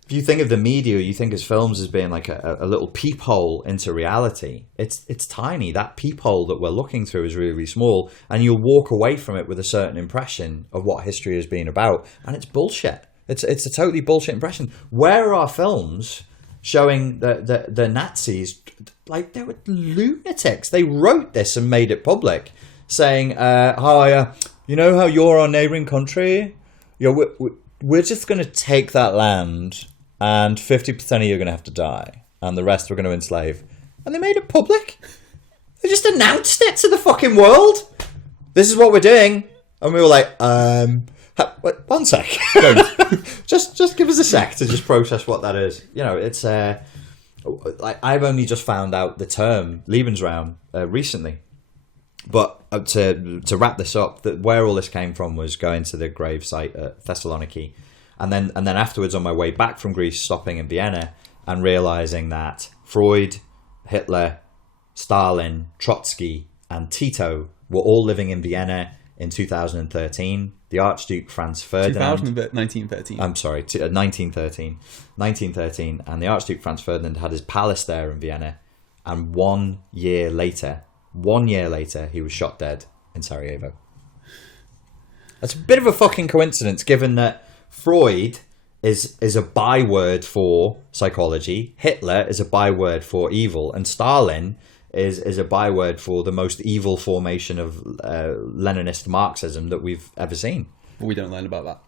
you think of the media, you think of films as being like a little peephole into reality. It's tiny. That peephole that we're looking through is really, really small, and you'll walk away from it with a certain impression of what history has been about, and it's bullshit. It's a totally bullshit impression. Where are our films showing the Nazis, like, they were lunatics. They wrote this and made it public, saying, "Hi, you know how you're our neighbouring country? We're just going to take that land, and 50% of you are going to have to die, and the rest we're going to enslave." And they made it public. They just announced it to the fucking world. This is what we're doing. And we were like, one sec. just give us a sec to just process what that is. You know, it's I've only just found out the term Lebensraum recently. But to wrap this up, that where all this came from was going to the grave site at Thessaloniki, and then afterwards on my way back from Greece, stopping in Vienna and realizing that Freud, Hitler, Stalin, Trotsky, and Tito were all living in Vienna in 2013. The Archduke Franz Ferdinand... 1913. I'm sorry, 1913. 1913. And the Archduke Franz Ferdinand had his palace there in Vienna. And 1 year later, he was shot dead in Sarajevo. That's a bit of a fucking coincidence, given that Freud is a byword for psychology, Hitler is a byword for evil, and Stalin is a byword for the most evil formation of Leninist Marxism that we've ever seen. But we don't learn about that.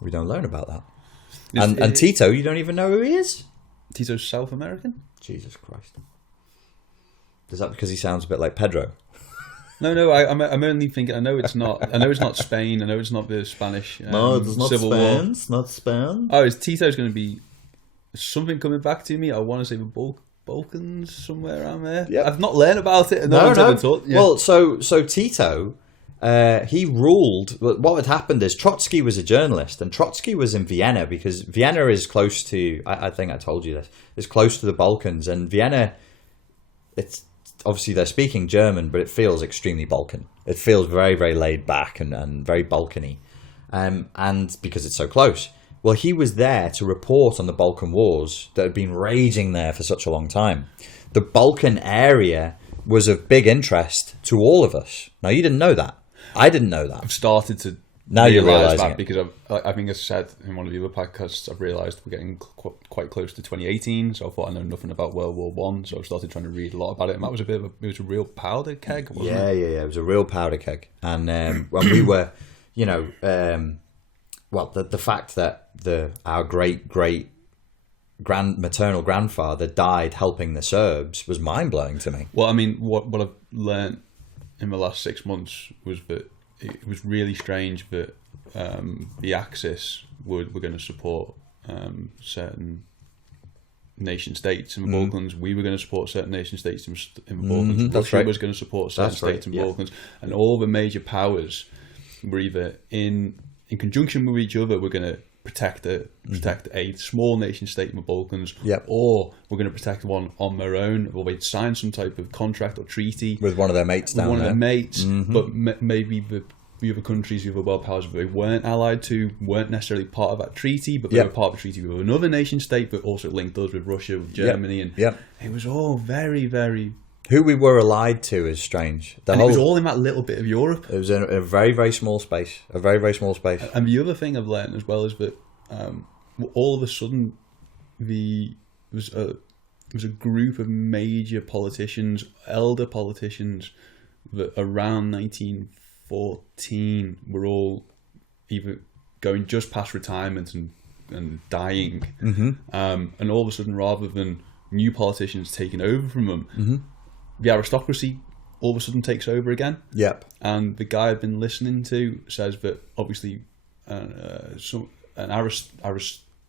We don't learn about that. And Tito, you don't even know who he is? Tito's South American? Jesus Christ. Is that because he sounds a bit like Pedro? No, I'm only thinking, I know it's not Spain, I know it's not the Spanish no, it's not Civil Spain, War. It's not Spain. Oh, is Tito's going to be something coming back to me? I want to say the Balkans, somewhere around there. Yep. I've not learned about it, and no one's ever taught. Yeah. Well, so Tito, he ruled. What had happened is Trotsky was a journalist, and Trotsky was in Vienna because Vienna is close to. I think I told you this. It's close to the Balkans, and Vienna. It's obviously they're speaking German, but it feels extremely Balkan. It feels very, very laid back and very Balkan-y, and because it's so close. Well, he was there to report on the Balkan wars that had been raging there for such a long time. The Balkan area was of big interest to all of us. Now, you didn't know that. I didn't know that. I've started to now you realise that because I think, as I said in one of the other podcasts, I've realised we're getting quite close to 2018. So I thought I know nothing about World War One. So I started trying to read a lot about it, and that was it was a real powder keg, wasn't it? Yeah. It was a real powder keg, and when we were, well, the fact that our great maternal grandfather died helping the Serbs was mind blowing to me. Well, I mean, what I've learned in the last 6 months was that it was really strange that the Axis were going to support certain nation states in the Balkans. We were going to support certain nation states in the Balkans. Russia was going to support certain states in the Balkans, and all the major powers were either in conjunction with each other. We're going to protect a small nation state in the Balkans, or we're going to protect one on their own, or they'd sign some type of contract or treaty with one of their mates down there. But maybe the other countries, the other world powers they weren't allied to, weren't necessarily part of that treaty, but they were part of a treaty with another nation state, but also linked us with Russia, with Germany, and it was all very, very... Who we were allied to is strange. It was all in that little bit of Europe. It was in a very, very small space. A very, very small space. And the other thing I've learned as well is that all of a sudden there was a group of major politicians, elder politicians, that around 1914 were all either going just past retirement and dying. And all of a sudden, rather than new politicians taking over from them, the aristocracy all of a sudden takes over again. And the guy I've been listening to says that obviously an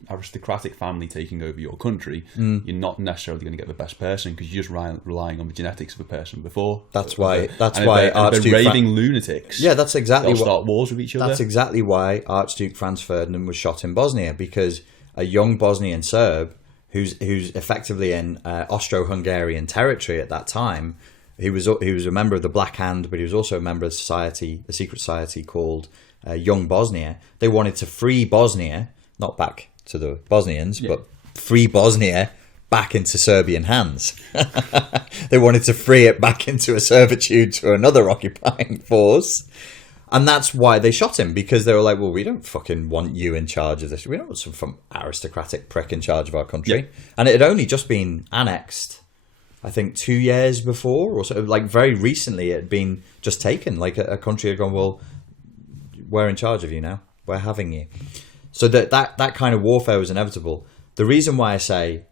aristocratic family taking over your country, you're not necessarily going to get the best person because you're just relying on the genetics of the person before. That's why they're raving lunatics. Yeah, that's exactly they'll start wars with each other. That's exactly why Archduke Franz Ferdinand was shot in Bosnia, because a young Bosnian Serb who's effectively in Austro-Hungarian territory at that time. He was a member of the Black Hand, but he was also a member of a secret society called Young Bosnia. They wanted to free Bosnia, not back to the Bosnians, but free Bosnia back into Serbian hands. They wanted to free it back into a servitude to another occupying force. And that's why they shot him, because they were like, well, we don't fucking want you in charge of this. We don't want some aristocratic prick in charge of our country. Yeah. And it had only just been annexed, I think, 2 years before, or sort of like very recently it had been just taken. Like a country had gone, well, we're in charge of you now. We're having you. So that kind of warfare was inevitable. The reason why I say,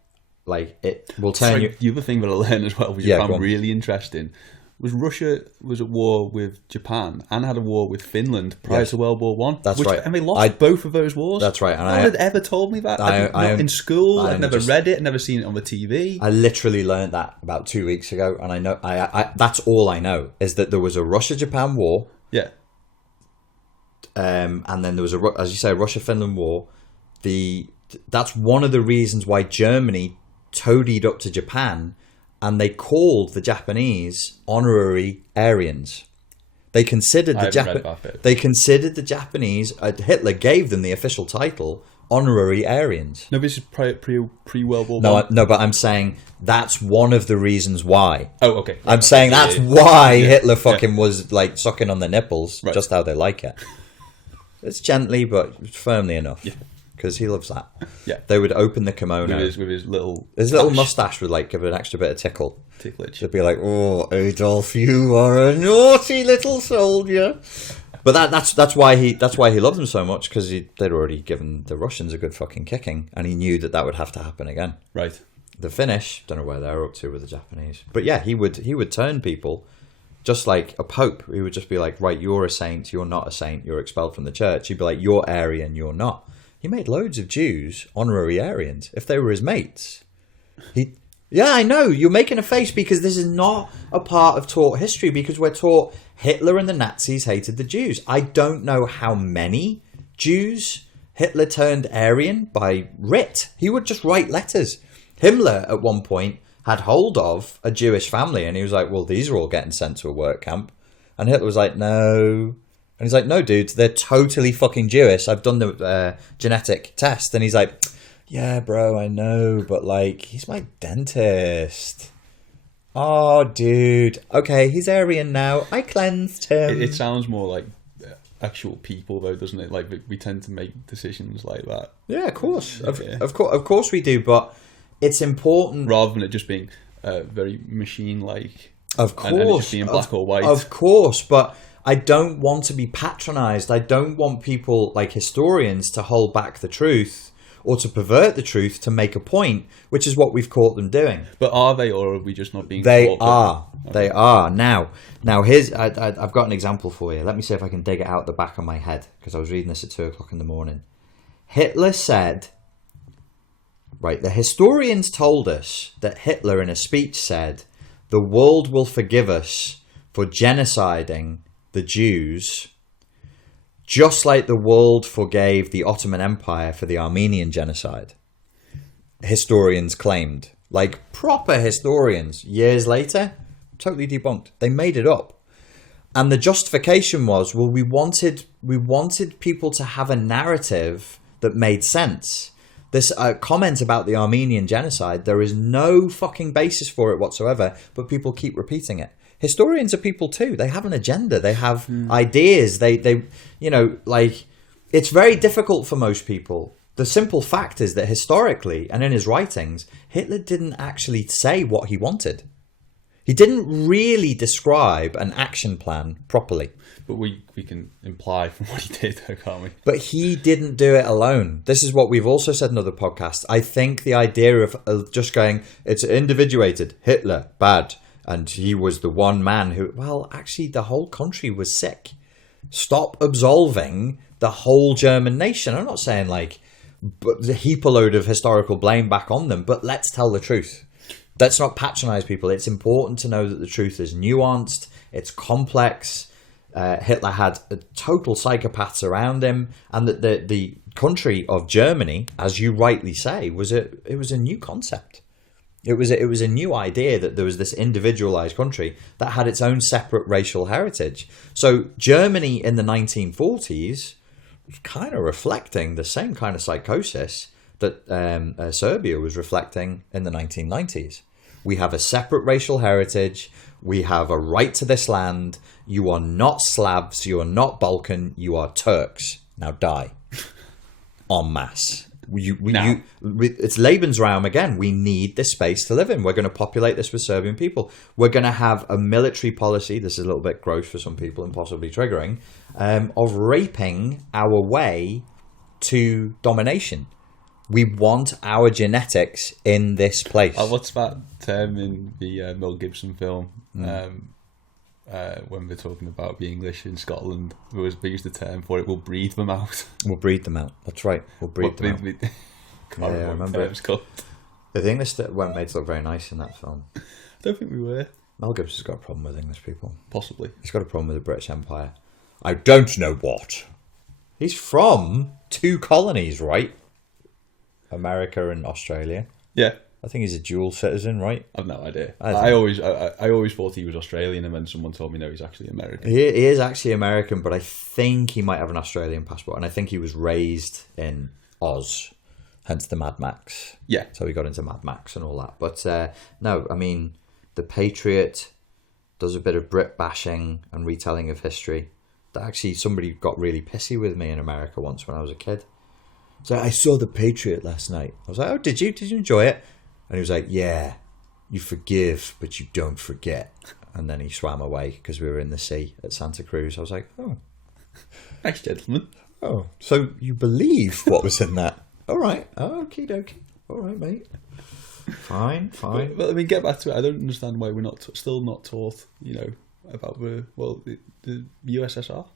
like, it will turn you... The other thing that I learned as well, which I found really interesting, was Russia was at war with Japan and had a war with Finland prior to World War One. That's right. And they lost both of those wars. That's right. And no one had ever told me that. Not in school. I'd never read it. I'd never seen it on the TV. I literally learned that about 2 weeks ago. And I know, that's all I know, is that there was a Russia-Japan war. Yeah. And then there was, as you say, a Russia-Finland war. That's one of the reasons why Germany toadied up to Japan, and they called the Japanese honorary Aryans. They considered the Japanese. Hitler gave them the official title honorary Aryans. No, this is pre World War One. No, but I'm saying that's one of the reasons why. Oh, okay. I'm saying that's why Hitler fucking was like sucking on the nipples, just how they like it. It's gently but firmly enough. Yeah. Because he loves that. Yeah. They would open the kimono. With his little... His little mustache would like give it an extra bit of Ticklage. They'd be like, oh, Adolf, you are a naughty little soldier. But that's why he loved them so much, because they'd already given the Russians a good fucking kicking, and he knew that would have to happen again. Right. The Finnish, don't know where they're up to with the Japanese. But yeah, he would turn people just like a pope. He would just be like, right, you're a saint, you're not a saint, you're expelled from the church. He'd be like, you're Aryan, you're not. He made loads of Jews honorary Aryans if they were his mates. Yeah, I know. You're making a face because this is not a part of taught history, because we're taught Hitler and the Nazis hated the Jews. I don't know how many Jews Hitler turned Aryan by writ. He would just write letters. Himmler at one point had hold of a Jewish family, and he was like, well, these are all getting sent to a work camp. And Hitler was like, no. And he's like, no, dude, they're totally fucking Jewish. I've done the genetic test. And he's like, yeah, bro, I know, but like, he's my dentist. Oh, dude. Okay, he's Aryan now. I cleansed him. It sounds more like actual people, though, doesn't it? Like, we tend to make decisions like that. Yeah, of course. Of course we do, but it's important. Rather than it just being very machine-like. Of course. And it just being black or white. Of course, but I don't want to be patronized. I don't want people like historians to hold back the truth or to pervert the truth to make a point, which is what we've caught them doing. But are they, or are we just not being They are. Okay. They are. Now here's... I've got an example for you. Let me see if I can dig it out the back of my head, because I was reading this at 2 o'clock in the morning. Hitler said... Right, the historians told us that Hitler in a speech said, the world will forgive us for genociding the Jews, just like the world forgave the Ottoman Empire for the Armenian genocide. Historians claimed, like proper historians, years later, totally debunked. They made it up. And the justification was, well, we wanted people to have a narrative that made sense. This comment about the Armenian genocide, there is no fucking basis for it whatsoever, but people keep repeating it. Historians are people too. They have an agenda. They have ideas. They, you know, like, it's very difficult for most people. The simple fact is that historically, and in his writings, Hitler didn't actually say what he wanted. He didn't really describe an action plan properly. But we can imply from what he did, though, can't we? But he didn't do it alone. This is what we've also said in other podcasts. I think the idea of just going, it's individuated, Hitler, bad, and he was the one man who, well, actually the whole country was sick. Stop absolving the whole German nation. I'm not saying like heap a load of historical blame back on them, but let's tell the truth. Let's not patronize people. It's important to know that the truth is nuanced, it's complex. Hitler had total psychopaths around him, and that the country of Germany, as you rightly say, was a new concept. It was a new idea that there was this individualized country that had its own separate racial heritage. So Germany in the 1940s was kind of reflecting the same kind of psychosis that Serbia was reflecting in the 1990s. We have a separate racial heritage. We have a right to this land. You are not Slavs. You are not Balkan. You are Turks. Now die. En masse. It's Lebensraum again. We need this space to live in. We're going to populate this with Serbian people. We're going to have a military policy. This is a little bit gross for some people and possibly triggering, of raping our way to domination. We want our genetics in this place. What's that term in the Mel Gibson film? When we're talking about the English in Scotland, they used the term for it. We'll breathe them out. We'll breed them out. That's right. We'll breed them out. I remember it. The English weren't made to look very nice in that film. I don't think we were. Mel Gibson's got a problem with English people. Possibly. He's got a problem with the British Empire. I don't know what. He's from 2 colonies, right? America and Australia. Yeah. I think he's a dual citizen, right? I've no idea. I always thought he was Australian, and then someone told me no, he's actually American. He is actually American, but I think he might have an Australian passport, and I think he was raised in Oz, hence the Mad Max. Yeah. So he got into Mad Max and all that. But no, I mean, The Patriot does a bit of Brit bashing and retelling of history. That actually, somebody got really pissy with me in America once when I was a kid. So I saw The Patriot last night. I was like, oh, did you? Did you enjoy it? And he was like, yeah, you forgive, but you don't forget. And then he swam away because we were in the sea at Santa Cruz. I was like, oh. Nice gentleman. Oh, so you believe what was in that? All right. Oh, okie dokie. All right, mate. Fine. But I mean, get back to it. I don't understand why we're still not taught, about the USSR.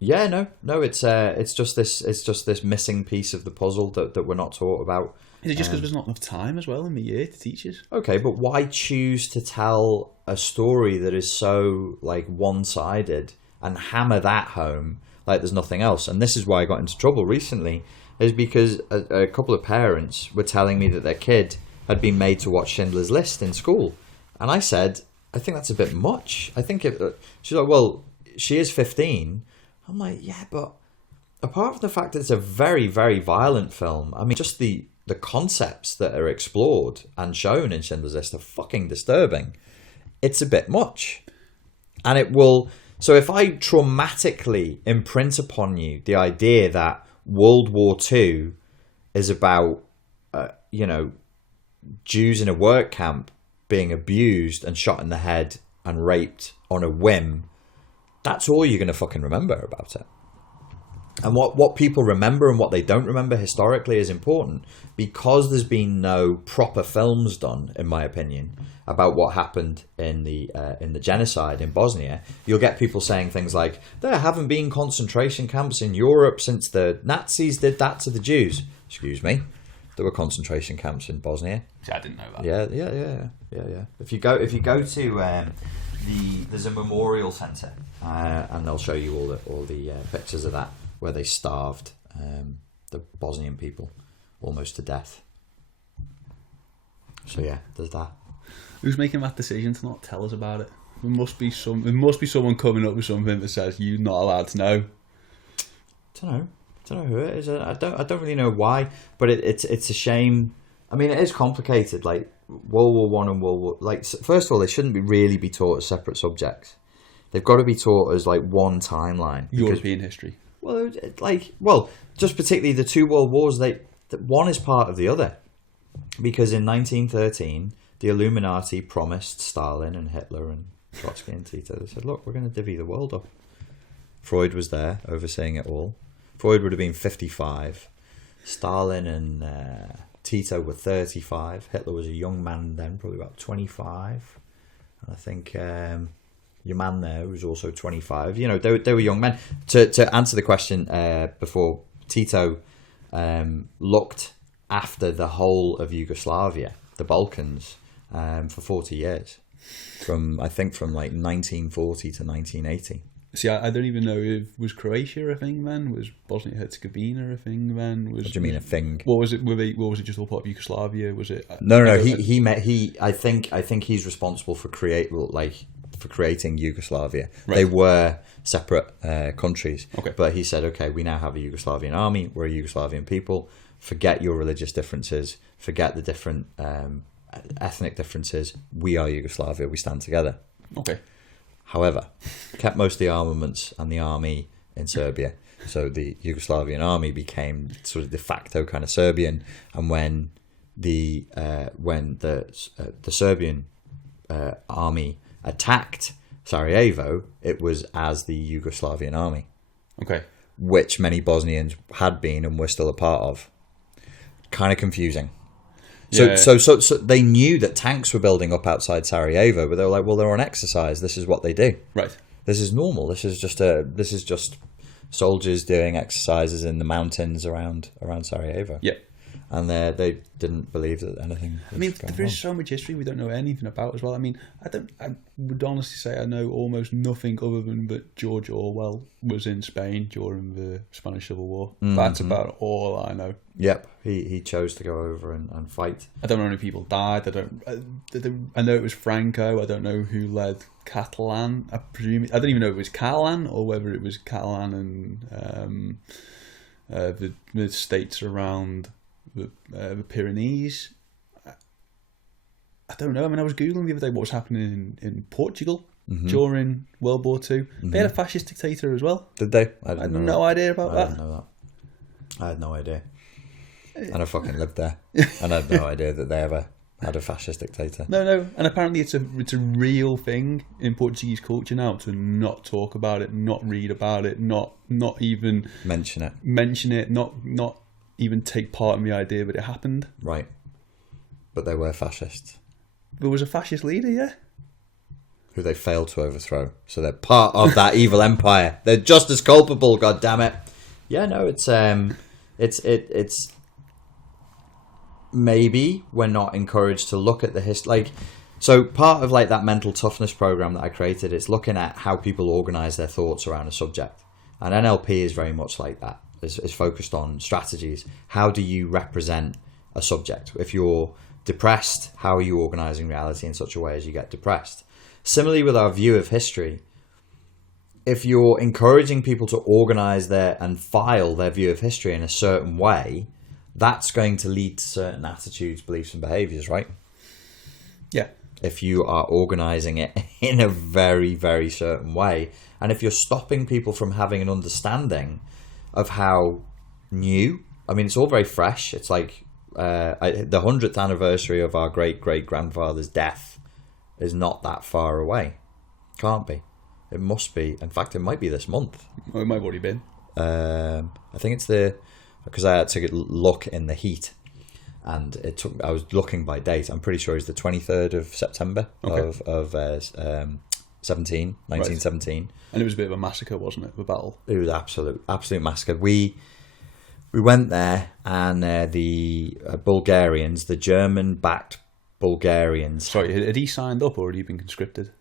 Yeah, no. It's just this missing piece of the puzzle that we're not taught about. Is it just because there's not enough time as well in the year to teach us? Okay, but why choose to tell a story that is so like one-sided and hammer that home like there's nothing else? And this is why I got into trouble recently, is because a couple of parents were telling me that their kid had been made to watch Schindler's List in school, and I said, I think that's a bit much. I think she's like, well, she is 15. I'm like, yeah, but apart from the fact that it's a very, very violent film, I mean, just the concepts that are explored and shown in Schindler's List are fucking disturbing. It's a bit much. And it will... So if I traumatically imprint upon you the idea that World War II is about, Jews in a work camp being abused and shot in the head and raped on a whim, that's all you're going to fucking remember about it. And what people remember and what they don't remember historically is important, because there's been no proper films done, in my opinion, about what happened in the genocide in Bosnia. You'll get people saying things like, there haven't been concentration camps in Europe since the Nazis did that to the Jews. Excuse me. There were concentration camps in Bosnia. See, I didn't know that. Yeah. If you go to there's a memorial centre, and they'll show you all the pictures of that, where they starved the Bosnian people almost to death. So yeah, there's that. Who's making that decision to not tell us about it? There must be someone coming up with something that says you're not allowed to know. I don't know who it is. I don't really know why, but it's a shame. I mean, it is complicated. Like World War One and World War. Like, first of all, they shouldn't really be taught as separate subjects. They've got to be taught as like one timeline. European history. Well, just particularly the 2 world wars. One is part of the other, because in 1913 the Illuminati promised Stalin and Hitler and Trotsky and Tito. They said, "Look, we're going to divvy the world up." Freud was there overseeing it all. Freud would have been 55. Stalin and Tito were 35. Hitler was a young man then, probably about 25. And I think your man there was also 25. They were young men. To answer the question before, Tito looked after the whole of Yugoslavia, the Balkans, for 40 years. From like 1940 to 1980. See, I don't even know if was Croatia a thing then? Was Bosnia-Herzegovina a thing then? What do you mean a thing? What was it? What was it? Just all part of Yugoslavia? Was it? No. I think he's responsible for creating Yugoslavia. Right. They were separate countries. Okay. But he said, okay, we now have a Yugoslavian army. We're a Yugoslavian people. Forget your religious differences. Forget the different ethnic differences. We are Yugoslavia. We stand together. Okay. However, kept most of the armaments and the army in Serbia. So the Yugoslavian army became sort of de facto kind of Serbian. And when the Serbian army attacked Sarajevo, it was as the Yugoslavian army. Okay. Which many Bosnians had been and were still a part of. Kind of confusing. Yeah. So they knew that tanks were building up outside Sarajevo, but they were like, well, they're on exercise. This is what they do. Right. This is normal. This is just soldiers doing exercises in the mountains around Sarajevo. Yeah. And they didn't believe that anything was going there is on. so much history we don't know anything about as well. I mean, I would honestly say I know almost nothing other than that George Orwell was in Spain during the Spanish Civil War. Mm-hmm. That's about all I know. Yep, he chose to go over and fight. I don't know how many people died. I know it was Franco. I don't know who led Catalan. I don't even know if it was Catalan or whether it was Catalan and the states around the Pyrenees. I don't know. I mean, I was Googling the other day what was happening in Portugal during World War II. They had a fascist dictator as well. Did they? I had no idea about that. I didn't know that. I had no idea. And I fucking lived there. And I had no idea that they ever had a fascist dictator. No. And apparently it's a real thing in Portuguese culture now to not talk about it, not read about it, not even mention it, not even take part in the idea that it happened. Right. But they were fascists. There was a fascist leader, yeah. Who they failed to overthrow. So they're part of that evil empire. They're just as culpable, goddammit. Yeah, no, it's maybe we're not encouraged to look at the history. Like, so part of like that mental toughness program that I created is looking at how people organize their thoughts around a subject. And NLP is very much like that. Is focused on strategies. How do you represent a subject? If you're depressed, how are you organizing reality in such a way as you get depressed? Similarly with our view of history, if you're encouraging people to organize and file their view of history in a certain way, that's going to lead to certain attitudes, beliefs, and behaviors, right? Yeah. If you are organizing it in a very, very certain way, and if you're stopping people from having an understanding of how new, I mean, it's all very fresh. It's like the 100th anniversary of our great-great-grandfather's death is not that far away. Can't be. It must be. In fact, it might be this month. Well, it might have already been. I think it's because I had to look in the heat, and I was looking by date. I'm pretty sure it's the 23rd of September of 1917. Right. And it was a bit of a massacre, wasn't it? The battle. It was absolute massacre. We went there, and the Bulgarians, the German-backed Bulgarians. Sorry, had he signed up or had he been conscripted?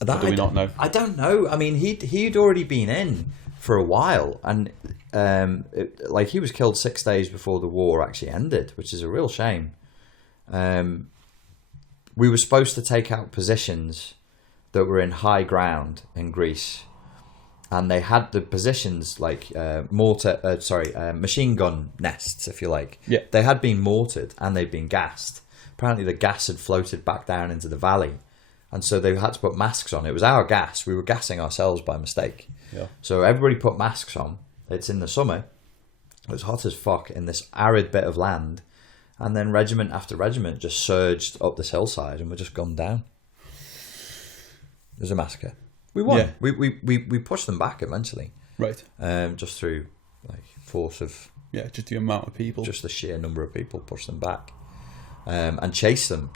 Or do we not know? I don't know. I mean, he'd already been in for a while, and he was killed 6 days before the war actually ended, which is a real shame. We were supposed to take out positions that were in high ground in Greece, and they had the positions like machine gun nests, if you like. Yeah. They had been mortared and they'd been gassed. Apparently the gas had floated back down into the valley, and so they had to put masks on. It was our gas. We were gassing ourselves by mistake. Yeah. So everybody put masks on. It's in the summer. It was hot as fuck in this arid bit of land, and then regiment after regiment just surged up this hillside and were just gunned down. It was a massacre. We won. Yeah. We pushed them back eventually. Right. Just through force of just the amount of people. Just the sheer number of people pushed them back. And chased them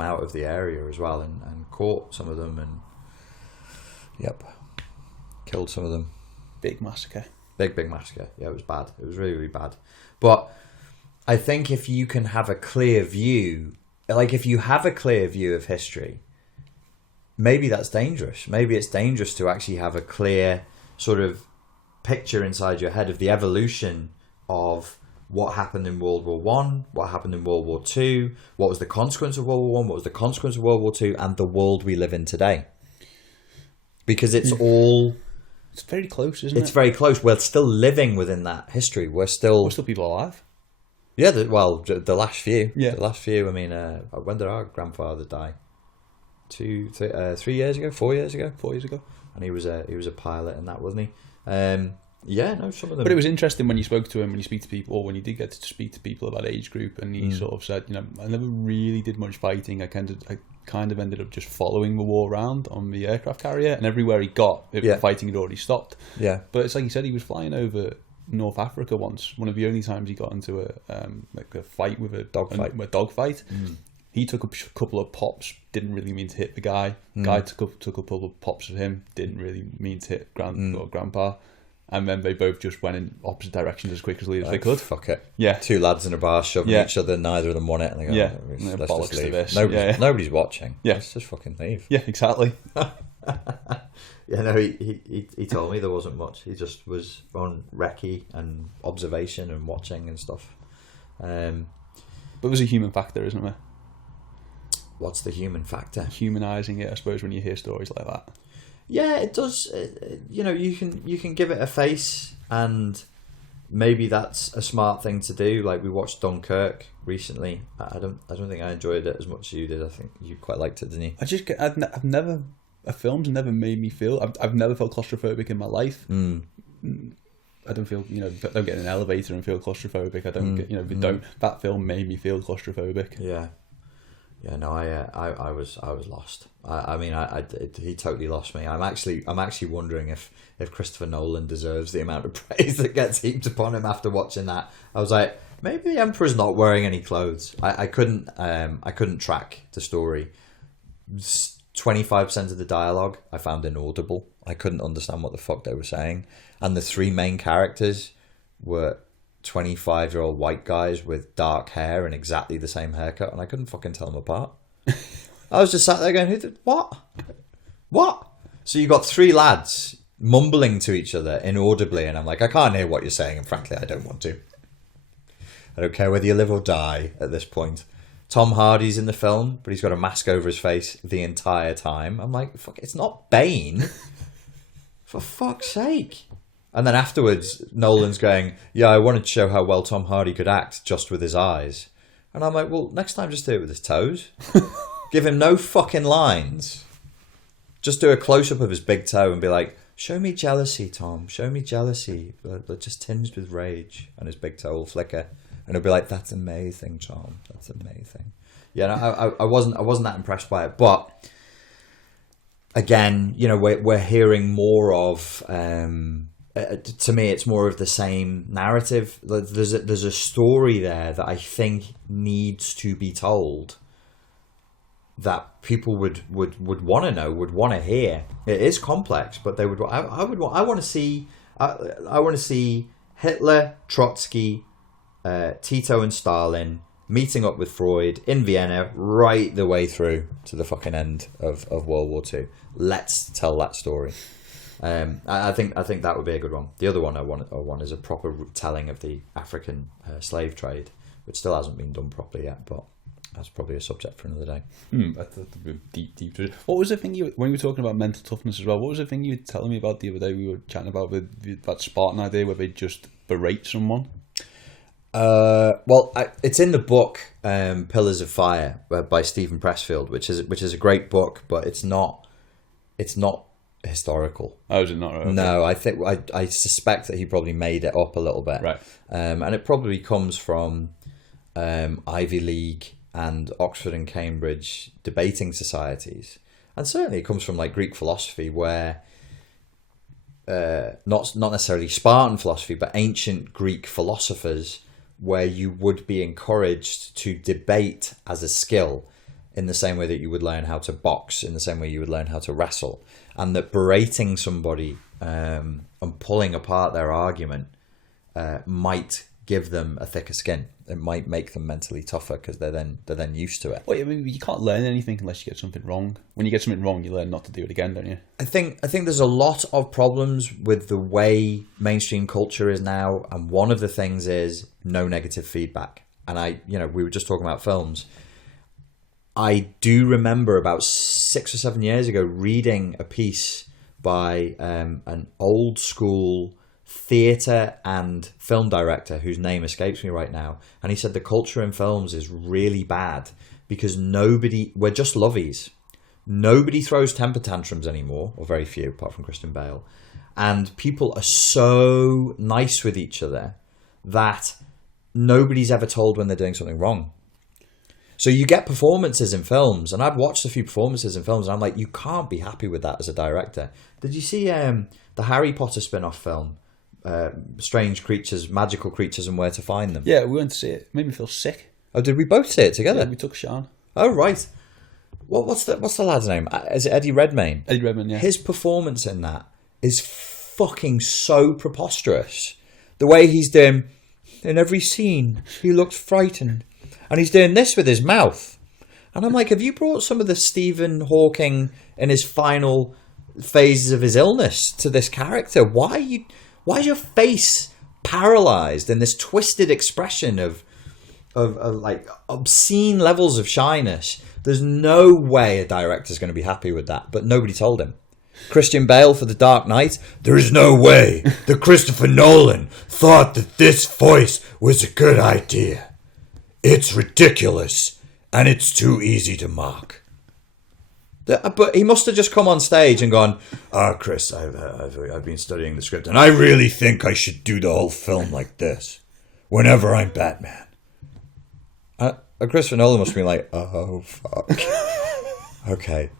out of the area as well, and caught some of them, and killed some of them. Big massacre. Big massacre. Yeah, it was bad. It was really, really bad. But I think if you can have a clear view, if you have a clear view of history, maybe that's dangerous. Maybe it's dangerous to actually have a clear sort of picture inside your head of the evolution of what happened in World War I, what happened in World War II, what was the consequence of World War I, what was the consequence of World War II, and the world we live in today. Because it's all... It's very close, isn't it? It's very close. We're still living within that history. We're still people alive. Yeah, the last few. Yeah. The last few. I mean, when did our grandfather die? 3 years ago, 4 years ago. 4 years ago. And he was a pilot in that, wasn't he? Some of them. But it was interesting when you spoke to him, when you speak to people, or when you did get to speak to people about age group, and he sort of said, I never really did much fighting. I kind of ended up just following the war around on the aircraft carrier, and everywhere he got, the fighting had already stopped. Yeah. But it's like he said, he was flying over North Africa once. One of the only times he got into a fight with a dogfight. He took a couple of pops, didn't really mean to hit the guy. Guy took a couple of pops at him, didn't really mean to hit grandpa. And then they both just went in opposite directions as quickly as they could. Fuck it. Yeah. Two lads in a bar shoving each other, neither of them want it. And they go, let's just leave. Nobody's watching. Yeah. Let's just fucking leave. Yeah, exactly. He told me there wasn't much. He just was on recce and observation and watching and stuff. But there's a human factor, isn't there? What's the human factor? Humanising it, I suppose, when you hear stories like that. Yeah, it does. You can give it a face, and maybe that's a smart thing to do. Like we watched Dunkirk recently. I don't think I enjoyed it as much as you did. I think you quite liked it, didn't you? I've never, a film's never made me feel. I've never felt claustrophobic in my life. I don't feel, I don't get in an elevator and feel claustrophobic. I don't get, that film made me feel claustrophobic. Yeah. Yeah, no, I was lost. He totally lost me. I'm actually wondering if Christopher Nolan deserves the amount of praise that gets heaped upon him after watching that. I was like, maybe the Emperor's not wearing any clothes. I couldn't track the story. 25% of the dialogue I found inaudible. I couldn't understand what the fuck they were saying, and the three main characters were 25-year-old white guys with dark hair and exactly the same haircut, and I couldn't fucking tell them apart. I was just sat there going, what? So you got three lads mumbling to each other inaudibly, and I'm like, I can't hear what you're saying, and frankly, I don't want to. I don't care whether you live or die at this point. Tom Hardy's in the film, but he's got a mask over his face the entire time. I'm like, fuck, it's not Bane. For fuck's sake. And then afterwards, Nolan's going, yeah, I wanted to show how well Tom Hardy could act just with his eyes. And I'm like, well, next time just do it with his toes. Give him no fucking lines. Just do a close-up of his big toe and be like, show me jealousy, Tom. Show me jealousy. Just tinged with rage. And his big toe will flicker. And he'll be like, that's amazing, Tom. That's amazing. Yeah, no, I wasn't that impressed by it. But again, we're hearing more of... to me, it's more of the same narrative. There's a story there that I think needs to be told, that people would want to know, would want to hear. It is complex, but they would. I want to see. I want to see Hitler, Trotsky, Tito, and Stalin meeting up with Freud in Vienna right the way through to the fucking end of World War II. Let's tell that story. I think that would be a good one. The other one I want is a proper telling of the African slave trade, which still hasn't been done properly yet, but that's probably a subject for another day. That's deep. What was the thing when you were talking about mental toughness as well? What was the thing you were telling me about the other day? We were chatting about that Spartan idea where they just berate someone. It's in the book Pillars of Fire by Stephen Pressfield, which is a great book, but it's not historical. Oh, is it not? Right? Okay. No, I think I suspect that he probably made it up a little bit. Right. And it probably comes from Ivy League and Oxford and Cambridge debating societies, and certainly it comes from like Greek philosophy, where not necessarily Spartan philosophy, but ancient Greek philosophers, where you would be encouraged to debate as a skill, in the same way that you would learn how to box, in the same way you would learn how to wrestle, and that berating somebody and pulling apart their argument might give them a thicker skin. It might make them mentally tougher because they're then used to it. Well, I mean, you can't learn anything unless you get something wrong. When you get something wrong, you learn not to do it again, don't you? I think there's a lot of problems with the way mainstream culture is now, and one of the things is no negative feedback. And we were just talking about films. I do remember about 6 or 7 years ago reading a piece by an old school theatre and film director whose name escapes me right now, and he said the culture in films is really bad because we're just lovies. Nobody throws temper tantrums anymore, or very few, apart from Christian Bale. And people are so nice with each other that nobody's ever told when they're doing something wrong. So you get performances in films, and I've watched a few performances in films, and I'm like, you can't be happy with that as a director. Did you see the Harry Potter spin-off film, Strange Creatures, Magical Creatures and Where to Find Them? Yeah, we went to see it. It made me feel sick. Oh, did we both see it together? Yeah, we took Sean. Oh, right. What's the lad's name? Is it Eddie Redmayne? Eddie Redmayne, yeah. His performance in that is fucking so preposterous. The way he's doing, in every scene, he looks frightened. And he's doing this with his mouth. And I'm like, have you brought some of the Stephen Hawking in his final phases of his illness to this character? Why is your face paralyzed in this twisted expression of like obscene levels of shyness? There's no way a director's going to be happy with that, but nobody told him. Christian Bale for The Dark Knight. There is no way that Christopher Nolan thought that this voice was a good idea. It's ridiculous, and it's too easy to mock. But he must have just come on stage and gone, Chris, I've been studying the script, and I really think I should do the whole film like this, whenever I'm Batman. Christopher Nolan must have been like, oh, fuck. Okay,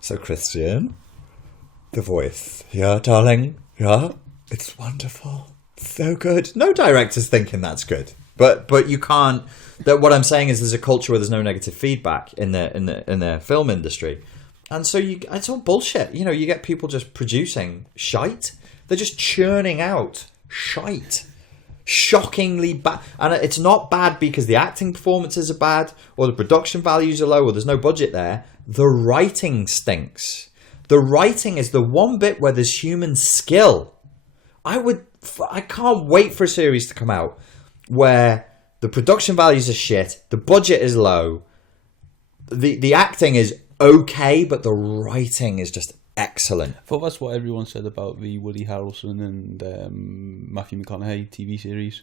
so Christian, the voice. Yeah, darling? Yeah? It's wonderful. So good. No director's thinking that's good. But you can't... What I'm saying is there's a culture where there's no negative feedback in the film industry. And so it's all bullshit. You know, you get people just producing shite. They're just churning out shite. Shockingly bad. And it's not bad because the acting performances are bad or the production values are low or there's no budget there. The writing stinks. The writing is the one bit where there's human skill. I can't wait for a series to come out where the production values are shit, the budget is low, the acting is okay, but the writing is just excellent. I thought that's what everyone said about the Woody Harrelson and Matthew McConaughey TV series.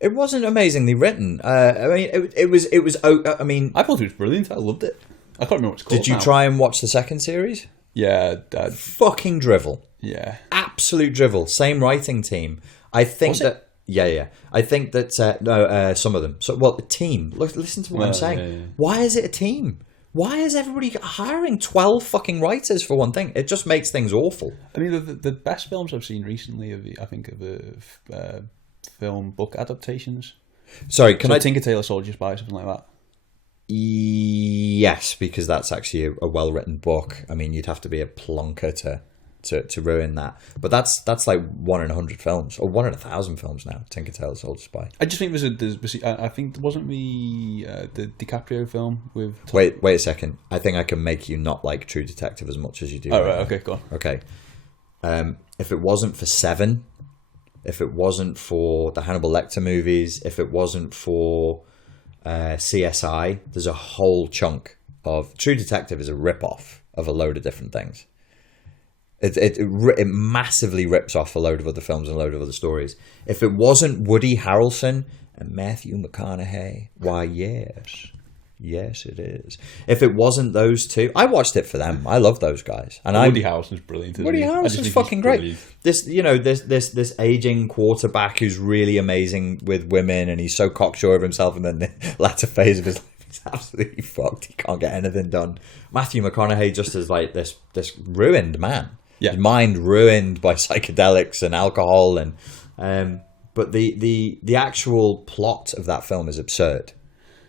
It wasn't amazingly written. I mean, it was. I mean, I thought it was brilliant. I loved it. I can't remember what it's called. Did you try and watch the second series? Yeah, fucking drivel. Yeah, absolute drivel. Same writing team. I think that. Yeah. I think that some of them. So, the team. Listen to what I'm saying. Yeah. Why is it a team? Why is everybody hiring 12 fucking writers for one thing? It just makes things awful. I mean, the best films I've seen recently are the film book adaptations. Sorry, can I Tinker Tailor Soldier Spy, something like that? Yes, because that's actually a well-written book. I mean, you'd have to be a plonker to ruin that. But that's like 1 in 100 films, or 1 in 1,000 films now. Tinker Tailor Soldier Spy. I just think I think there wasn't the DiCaprio film with. Wait a second. I think I can make you not like True Detective as much as you do. Oh right, okay, go on. Okay. If it wasn't for Seven, if it wasn't for the Hannibal Lecter movies, if it wasn't for CSI, there's a whole chunk of True Detective is a rip-off of a load of different things. It massively rips off a load of other films and a load of other stories. If it wasn't Woody Harrelson and Matthew McConaughey, why yes it is. If it wasn't those two, I watched it for them. I love those guys, and Woody Harrelson's brilliant. Woody Harrelson's fucking great. This aging quarterback who's really amazing with women, and he's so cocksure of himself, and then the latter phase of his life he's absolutely fucked. He can't get anything done. Matthew McConaughey just is like this ruined man. Yeah. His mind ruined by psychedelics and alcohol, and but the actual plot of that film is absurd.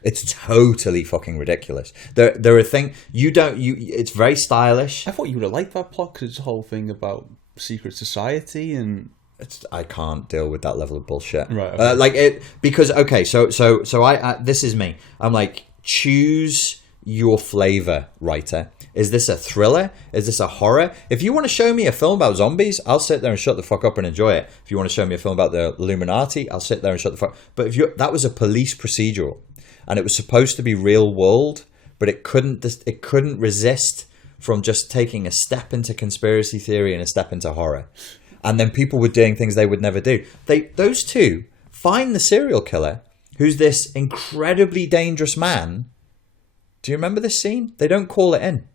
It's totally fucking ridiculous. There are things it's very stylish. I thought you would have liked that plot because it's a whole thing about secret society and. I can't deal with that level of bullshit. Right. Okay. So I this is me. I'm like, choose your flavor, writer. Is this a thriller? Is this a horror? If you want to show me a film about zombies, I'll sit there and shut the fuck up and enjoy it. If you want to show me a film about the Illuminati, I'll sit there and shut the fuck. But that was a police procedural, and it was supposed to be real world, but it couldn't resist from just taking a step into conspiracy theory and a step into horror. And then people were doing things they would never do. Those two find the serial killer, who's this incredibly dangerous man. Do you remember this scene? They don't call it in.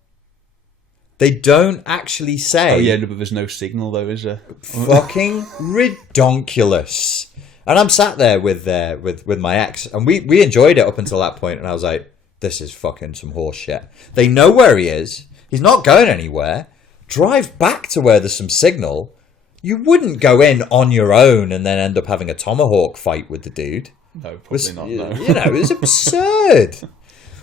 They don't actually say. Oh yeah, no, but there's no signal though, is there? Fucking redonkulous. And I'm sat there with my ex, and we enjoyed it up until that point, and I was like, this is fucking some horse shit. They know where he is. He's not going anywhere. Drive back to where there's some signal. You wouldn't go in on your own and then end up having a tomahawk fight with the dude. No, probably not. No. You know, it's absurd.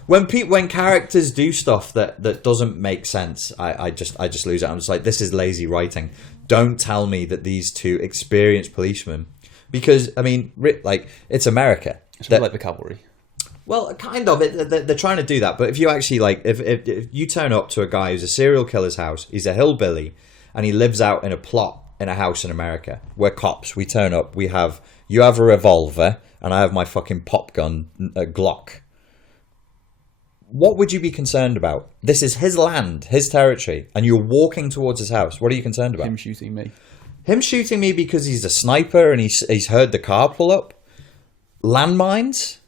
When characters do stuff that doesn't make sense, I just lose it. I'm just like, this is lazy writing. Don't tell me that these two experienced policemen, because I mean, like, it's America. It's a bit like the cavalry. Well, kind of. They're trying to do that, but if you actually like, if you turn up to a guy who's a serial killer's house, he's a hillbilly, and he lives out in a plot in a house in America. We're cops. We turn up. You have a revolver, and I have my fucking pop gun, Glock. What would you be concerned about? This is his land, his territory, and you're walking towards his house. What are you concerned about? Him shooting me. Him shooting me because he's a sniper and he's heard the car pull up. Landmines,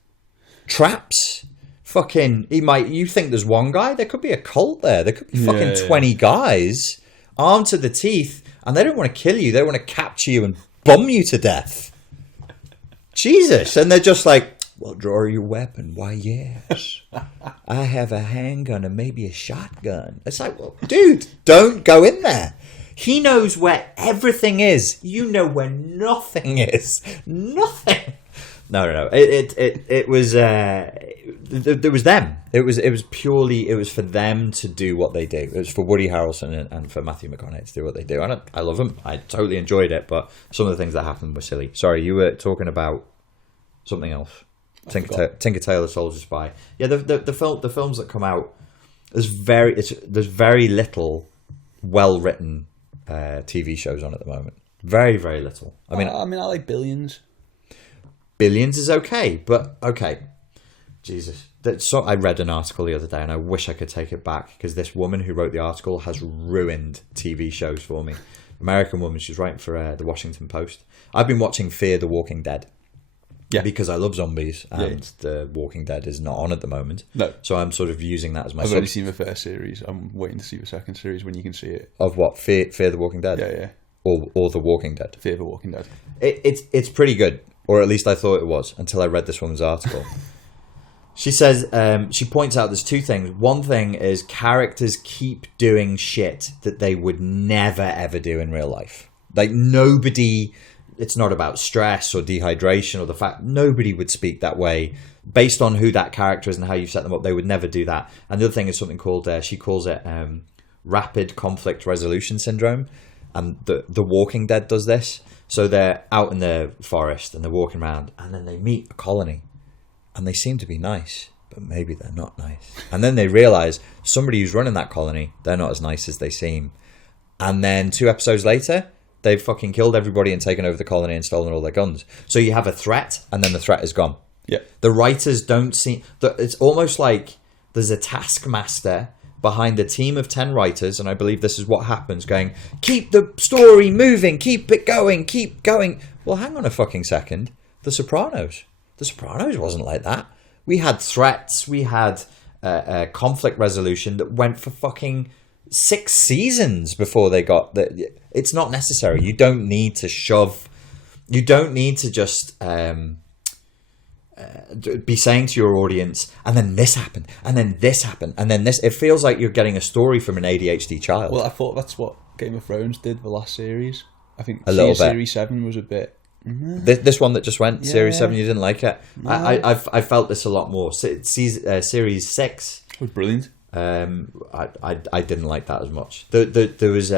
traps. Fucking, you think there's one guy? There could be a cult there. There could be fucking 20 guys armed to the teeth, and they don't want to kill you. They want to capture you and bomb you to death. Jesus. And they're just like, well, draw your weapon. Why, yes. I have a handgun and maybe a shotgun. It's like, well, dude, don't go in there. He knows where everything is. You know where nothing is. Nothing. No. It was there was them. It was purely for them to do what they do. It was for Woody Harrelson and for Matthew McConaughey to do what they do. And I love them. I totally enjoyed it, but some of the things that happened were silly. Sorry, you were talking about something else. Tinker Tailor Soldier Spy. Yeah, the films that come out, there's very little well written TV shows on at the moment. Very, very little. I mean, I like Billions. Billions is okay, but okay. Jesus. I read an article the other day, and I wish I could take it back, because this woman who wrote the article has ruined TV shows for me. American woman. She's writing for the Washington Post. I've been watching Fear the Walking Dead. Yeah, because I love zombies, and The Walking Dead is not on at the moment. No, so I'm sort of using that as my. I've only seen the first series. I'm waiting to see the second series when you can see it. Of what? Fear the Walking Dead. Yeah. Or The Walking Dead. Fear the Walking Dead. It's pretty good, or at least I thought it was until I read this woman's article. She says she points out there's two things. One thing is characters keep doing shit that they would never ever do in real life. Like nobody. It's not about stress or dehydration or the fact nobody would speak that way based on who that character is and how you set them up. They would never do that. And the other thing is something called, she calls it rapid conflict resolution syndrome. And the Walking Dead does this. So they're out in the forest and they're walking around, and then they meet a colony and they seem to be nice, but maybe they're not nice. And then they realize somebody who's running that colony, they're not as nice as they seem. And then 2 episodes later, they've fucking killed everybody and taken over the colony and stolen all their guns. So you have a threat, and then the threat is gone. Yeah. The writers don't see... It's almost like there's a taskmaster behind a team of 10 writers, and I believe this is what happens, going, keep the story moving, keep it going, keep going. Well, hang on a fucking second. The Sopranos wasn't like that. We had threats, we had conflict resolution that went for fucking 6 seasons before they got... It's not necessary. You don't need to shove. You don't need to just be saying to your audience, and then this happened, and then this happened, and then this. It feels like you're getting a story from an ADHD child. Well, I thought that's what Game of Thrones did the last series. I think a little bit. Series 7 was a bit... This one that just went, Series 7, you didn't like it? No. I felt this a lot more. Series 6 was brilliant. I didn't like that as much. There was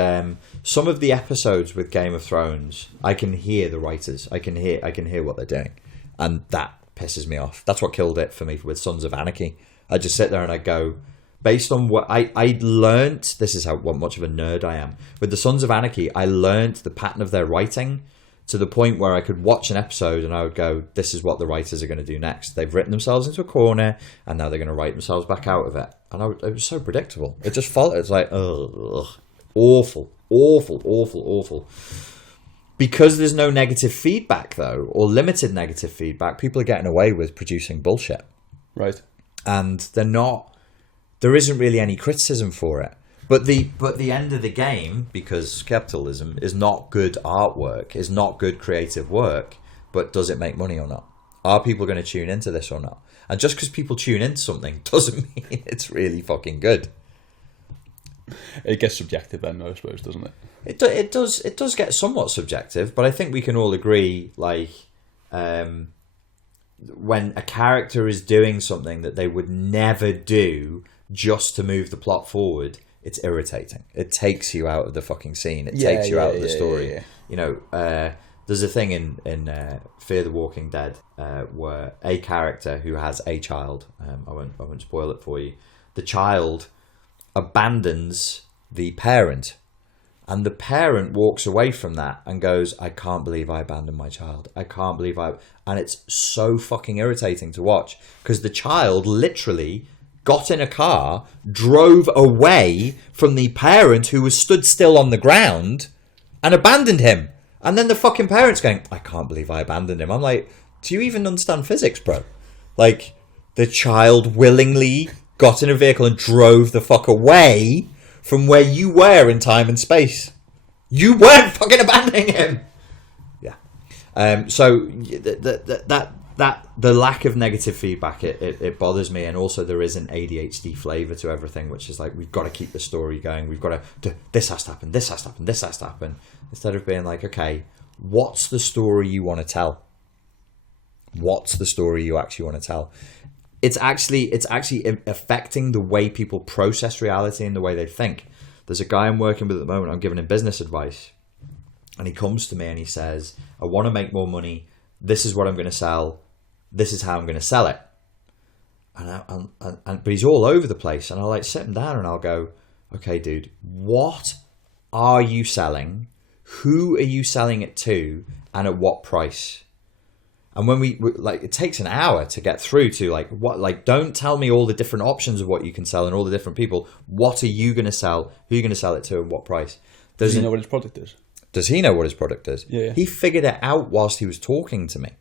some of the episodes with Game of Thrones. I can hear the writers. I can hear what they're doing, and that pisses me off. That's what killed it for me with Sons of Anarchy. I just sit there and I go, based on what I learnt. This is what much of a nerd I am. With the Sons of Anarchy, I learnt the pattern of their writing to the point where I could watch an episode and I would go, this is what the writers are going to do next. They've written themselves into a corner, and now they're going to write themselves back out of it. And it was so predictable. It just felt, it's like, ugh, awful. Because there's no negative feedback, though, or limited negative feedback, people are getting away with producing bullshit. Right. And there isn't really any criticism for it. But the end of the game, because capitalism is not good artwork, is not good creative work, but does it make money or not? Are people going to tune into this or not? And just because people tune into something doesn't mean it's really fucking good. It gets subjective then, I suppose, doesn't it? It does get somewhat subjective, but I think we can all agree, like, when a character is doing something that they would never do just to move the plot forward, it's irritating. It takes you out of the fucking scene. It takes you out of the story. Yeah. You know, there's a thing in Fear the Walking Dead where a character who has a child, I won't spoil it for you, the child abandons the parent, and the parent walks away from that and goes, I can't believe I abandoned my child. I can't believe and it's so fucking irritating to watch, because the child literally got in a car, drove away from the parent who was stood still on the ground, and abandoned him. And then the fucking parent's going, I can't believe I abandoned him. I'm like, do you even understand physics, bro? Like, the child willingly got in a vehicle and drove the fuck away from where you were in time and space. You weren't fucking abandoning him. Yeah. So the lack of negative feedback, it bothers me. And also there is an ADHD flavour to everything, which is like, we've got to keep the story going. We've got to this has to happen, this has to happen, this has to happen. Instead of being like, okay, what's the story you want to tell? What's the story you actually want to tell? It's actually affecting the way people process reality and the way they think. There's a guy I'm working with at the moment. I'm giving him business advice, and he comes to me and he says, I want to make more money. This is what I'm going to sell. This is how I'm going to sell it. But he's all over the place. And I'll like sit him down and I'll go, okay, dude, what are you selling? Who are you selling it to? And at what price? And when we like, it takes an hour to get through to like, what, like, don't tell me all the different options of what you can sell and all the different people. What are you going to sell? Who are you going to sell it to and what price? Does he know what his product is? Does he know what his product is? Yeah. He figured it out whilst he was talking to me.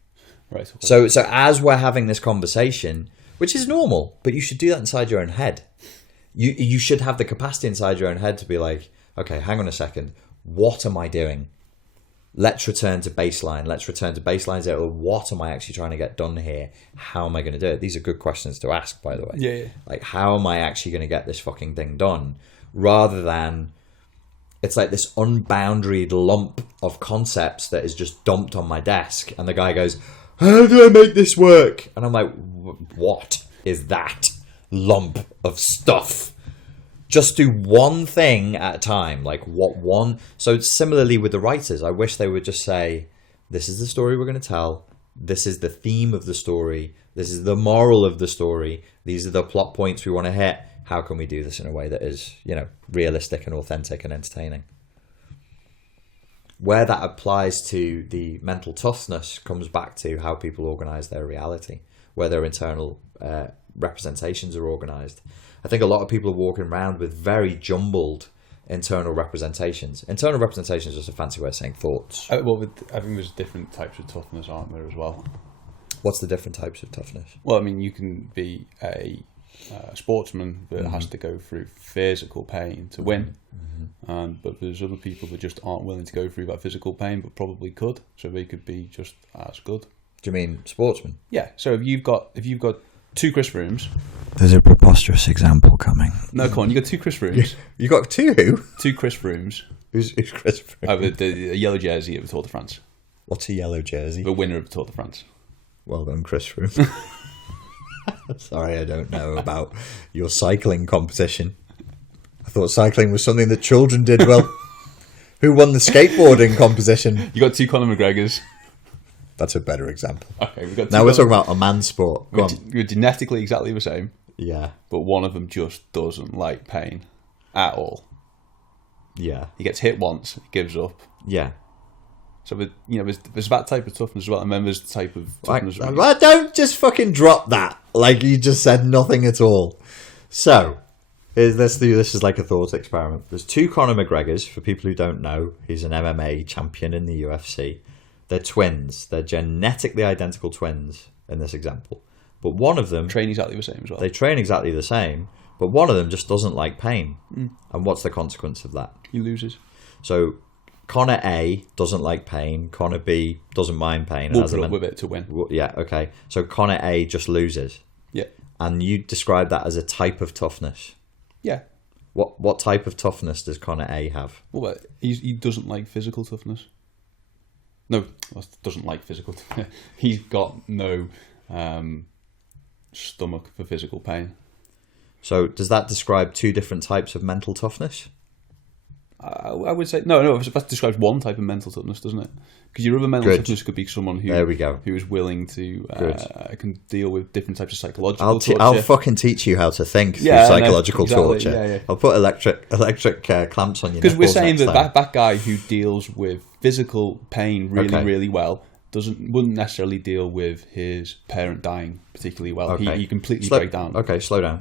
Right. So Okay. as we're having this conversation, which is normal, but you should do that inside your own head. You should have the capacity inside your own head to be like, okay, hang on a second. What am I doing? Let's return to baseline. Let's return to baseline zero. What am I actually trying to get done here? How am I going to do it? These are good questions to ask, by the way. Yeah. Like, how am I actually going to get this fucking thing done? Rather than, it's like this unboundaried lump of concepts that is just dumped on my desk. And the guy goes, how do I make this work? And I'm like, what is that lump of stuff? Just do one thing at a time. Like, what one? So similarly with the writers, I wish they would just say, this is the story we're going to tell. This is the theme of the story. This is the moral of the story. These are the plot points we want to hit. How can we do this in a way that is, you know, realistic and authentic and entertaining? Where that applies to the mental toughness comes back to how people organize their reality, where their internal representations are organized. I think a lot of people are walking around with very jumbled internal representations. Internal representation is just a fancy way of saying thoughts. I think there's different types of toughness, aren't there, as well? What's the different types of toughness? Well, I mean, you can be a sportsman that has to go through physical pain to win. But there's other people that just aren't willing to go through that physical pain, but probably could. So they could be just as good. Do you mean sportsman? Yeah. So if you've got 2 Chris Froomes. There's a preposterous example coming. No, come on. You got 2 Chris Froomes. You got 2 who? 2 Chris Froomes. Who's Chris Froome? The yellow jersey of the Tour de France. What's a yellow jersey? The winner of the Tour de France. Well done, Chris Froome. Sorry, I don't know about your cycling competition. I thought cycling was something that children did well. Who won the skateboarding competition? You got 2 Conor McGregors. That's a better example. Okay, we've got. Now we're talking about a man's sport. Go on. We're genetically exactly the same. Yeah. But one of them just doesn't like pain at all. Yeah. He gets hit once, he gives up. Yeah. So, there's that type of toughness as well, and then there's the type of toughness. Don't just fucking drop that. Like, you just said nothing at all. So, let's do this as like a thought experiment. There's 2 Conor McGregors, for people who don't know. He's an MMA champion in the UFC. They're twins. They're genetically identical twins in this example. But one of them... train exactly the same as well. They train exactly the same. but one of them just doesn't like pain. And what's the consequence of that? He loses. So Connor A doesn't like pain. Connor B doesn't mind pain. We'll put up with it to win. Yeah, okay. So Connor A just loses. Yeah. And you describe that as a type of toughness. Yeah. What type of toughness does Connor A have? Well, he doesn't like physical toughness. No, doesn't like physical toughness. He's got no stomach for physical pain. So does that describe two different types of mental toughness? I would say no. That describes one type of mental toughness, doesn't it? Because your other mental toughness could be someone who there we go. Who is willing to can deal with different types of psychological torture. I'll fucking teach you how to think through psychological torture. Yeah. I'll put electric clamps on you. Because we're saying that guy who deals with physical pain really well wouldn't necessarily deal with his parent dying particularly well. Okay. He completely break down. Okay, slow down.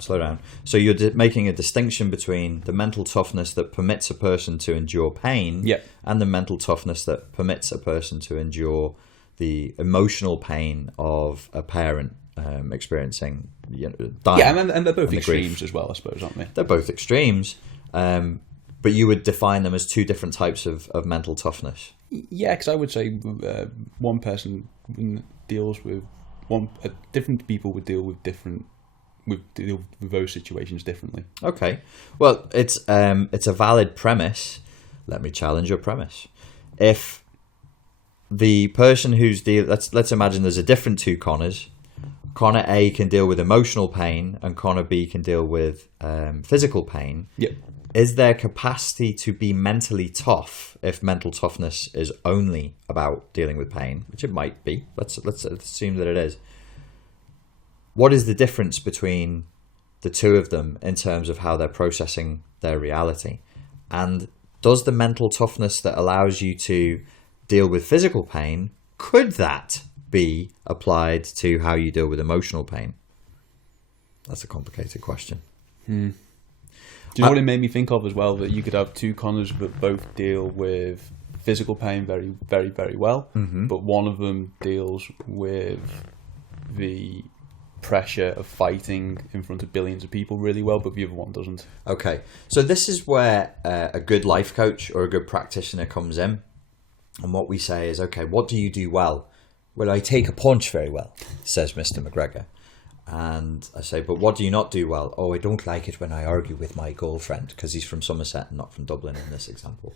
So you're making a distinction between the mental toughness that permits a person to endure pain and the mental toughness that permits a person to endure the emotional pain of a parent experiencing dying. Yeah, and they're both extremes as well, I suppose, aren't they? They're both extremes, but you would define them as two different types of mental toughness. Yeah, because I would say one person deals with different people would deal with those situations differently. Okay, well, it's a valid premise. Let me challenge your premise. If the person who's let's imagine there's a different two Connors. Connor A can deal with emotional pain, and Connor B can deal with physical pain. Yep. Is there capacity to be mentally tough if mental toughness is only about dealing with pain, which it might be? Let's assume that it is. What is the difference between the two of them in terms of how they're processing their reality? And does the mental toughness that allows you to deal with physical pain, could that be applied to how you deal with emotional pain? That's a complicated question. Do you know what it made me think of as well? That you could have two Connors that both deal with physical pain very, very, very well, but one of them deals with the pressure of fighting in front of billions of people really well, but the other one doesn't. Okay, so this is where a good life coach or a good practitioner comes in, and what we say is, okay, what do you do well? Well, I take a punch very well, says Mr. McGregor. And I say, but what do you not do well? Oh, I don't like it when I argue with my girlfriend, because he's from Somerset and not from Dublin in this example.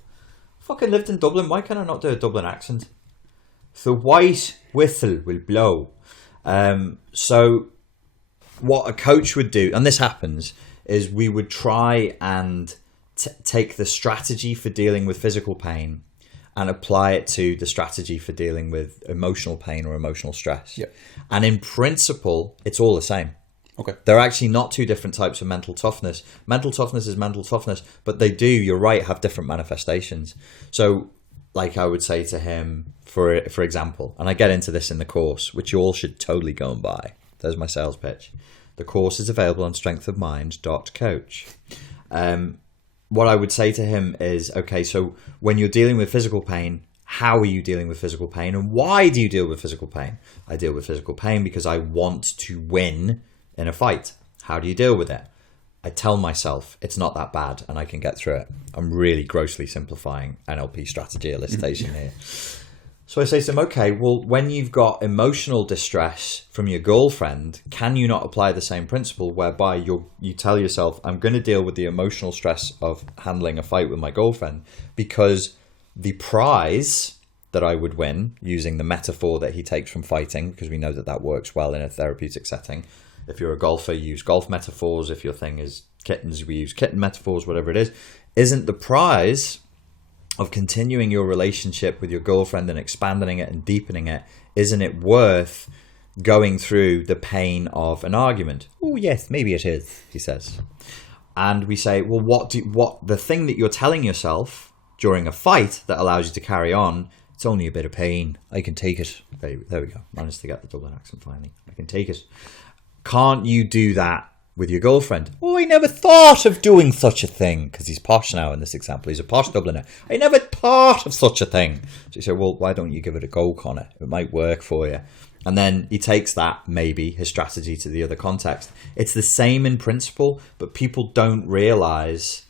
Fucking lived in Dublin, why can't I not do a Dublin accent? The white whistle will blow. So what a coach would do, and this happens, is we would try and take the strategy for dealing with physical pain and apply it to the strategy for dealing with emotional pain or emotional stress. Yeah. And in principle, it's all the same. Okay. They're actually not two different types of mental toughness. Mental toughness is mental toughness, but they do, you're right, have different manifestations. So, like I would say to him, for example, and I get into this in the course, which you all should totally go and buy. There's my sales pitch. The course is available on strengthofmind.coach. What I would say to him is, okay, so when you're dealing with physical pain, how are you dealing with physical pain, and why do you deal with physical pain? I deal with physical pain because I want to win in a fight. How do you deal with it? I tell myself it's not that bad and I can get through it. I'm really grossly simplifying NLP strategy elicitation here. So I say to him, okay, well, when you've got emotional distress from your girlfriend, can you not apply the same principle whereby you tell yourself, I'm going to deal with the emotional stress of handling a fight with my girlfriend because the prize that I would win, using the metaphor that he takes from fighting, because we know that works well in a therapeutic setting. If you're a golfer, you use golf metaphors. If your thing is kittens, we use kitten metaphors, whatever it is. Isn't the prize of continuing your relationship with your girlfriend and expanding it and deepening it, isn't it worth going through the pain of an argument? Oh, yes, maybe it is, he says. And we say, well, what the thing that you're telling yourself during a fight that allows you to carry on, it's only a bit of pain. I can take it. There we go. Managed to get the Dublin accent finally. I can take it. Can't you do that with your girlfriend. Oh, I never thought of doing such a thing. Because he's posh now in this example. He's a posh Dubliner. I never thought of such a thing. So you say, well, why don't you give it a go, Connor? It might work for you. And then he takes that, maybe, his strategy to the other context. It's the same in principle, but people don't realise,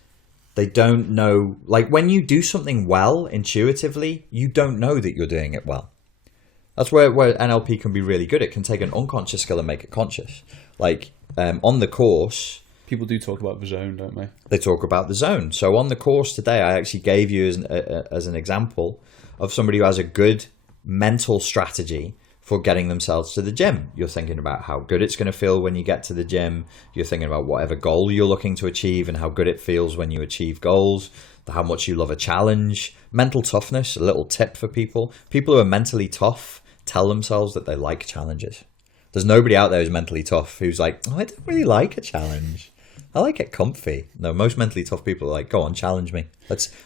they don't know. Like, when you do something well, intuitively, you don't know that you're doing it well. That's where NLP can be really good. It can take an unconscious skill and make it conscious. Like, on the course... People do talk about the zone, don't they? They talk about the zone. So on the course today, I actually gave you as an example of somebody who has a good mental strategy for getting themselves to the gym. You're thinking about how good it's going to feel when you get to the gym. You're thinking about whatever goal you're looking to achieve and how good it feels when you achieve goals, how much you love a challenge. Mental toughness, a little tip for people. People who are mentally tough tell themselves that they like challenges. There's nobody out there who's mentally tough who's like, oh, I don't really like a challenge. I like it comfy. No, most mentally tough people are like, go on, challenge me.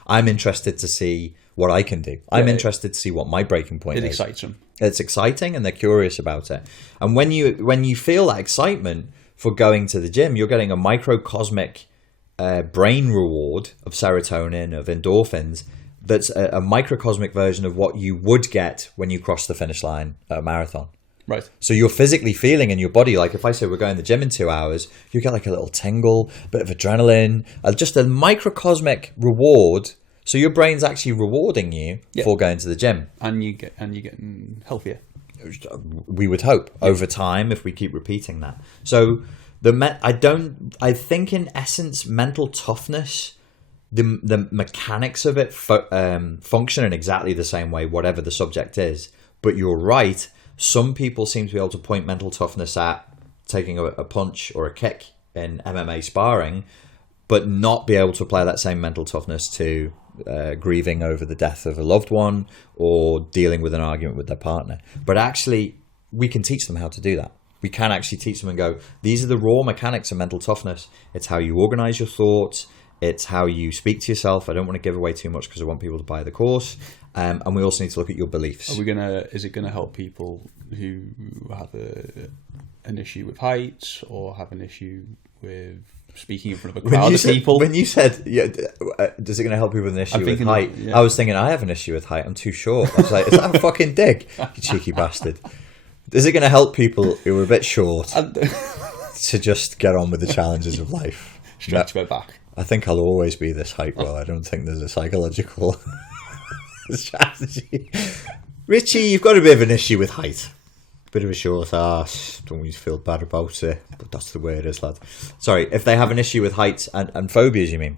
I'm interested to see what I can do. I'm interested to see what my breaking point is. It excites them. It's exciting and they're curious about it. And when you feel that excitement for going to the gym, you're getting a microcosmic brain reward of serotonin, of endorphins, that's a microcosmic version of what you would get when you cross the finish line at a marathon. Right. So you're physically feeling in your body, like if I say we're going to the gym in 2 hours, you get like a little tingle, a bit of adrenaline, just a microcosmic reward. So your brain's actually rewarding you for going to the gym. And you're getting healthier. We would hope over time if we keep repeating that. So I think in essence, mental toughness, the mechanics of it function in exactly the same way, whatever the subject is. But you're right. Some people seem to be able to point mental toughness at taking a punch or a kick in MMA sparring, but not be able to apply that same mental toughness to grieving over the death of a loved one or dealing with an argument with their partner. But actually, we can teach them how to do that. We can actually teach them and go, these are the raw mechanics of mental toughness. It's how you organize your thoughts. It's how you speak to yourself. I don't want to give away too much because I want people to buy the course. And we also need to look at your beliefs. Is it gonna help people who have an issue with heights or have an issue with speaking in front of a crowd of people? When you said, does it going to help people with an issue with height? I was thinking, I have an issue with height. I'm too short. I was like, is that a fucking dig? You cheeky bastard. Is it going to help people who are a bit short to just get on with the challenges of life? Stretch my back. I think I'll always be this height. Well, I don't think there's a psychological strategy. Richie, you've got a bit of an issue with height. Bit of a short ass. Don't always feel bad about it, but that's the way it is, lad. Sorry, if they have an issue with heights and phobias, you mean?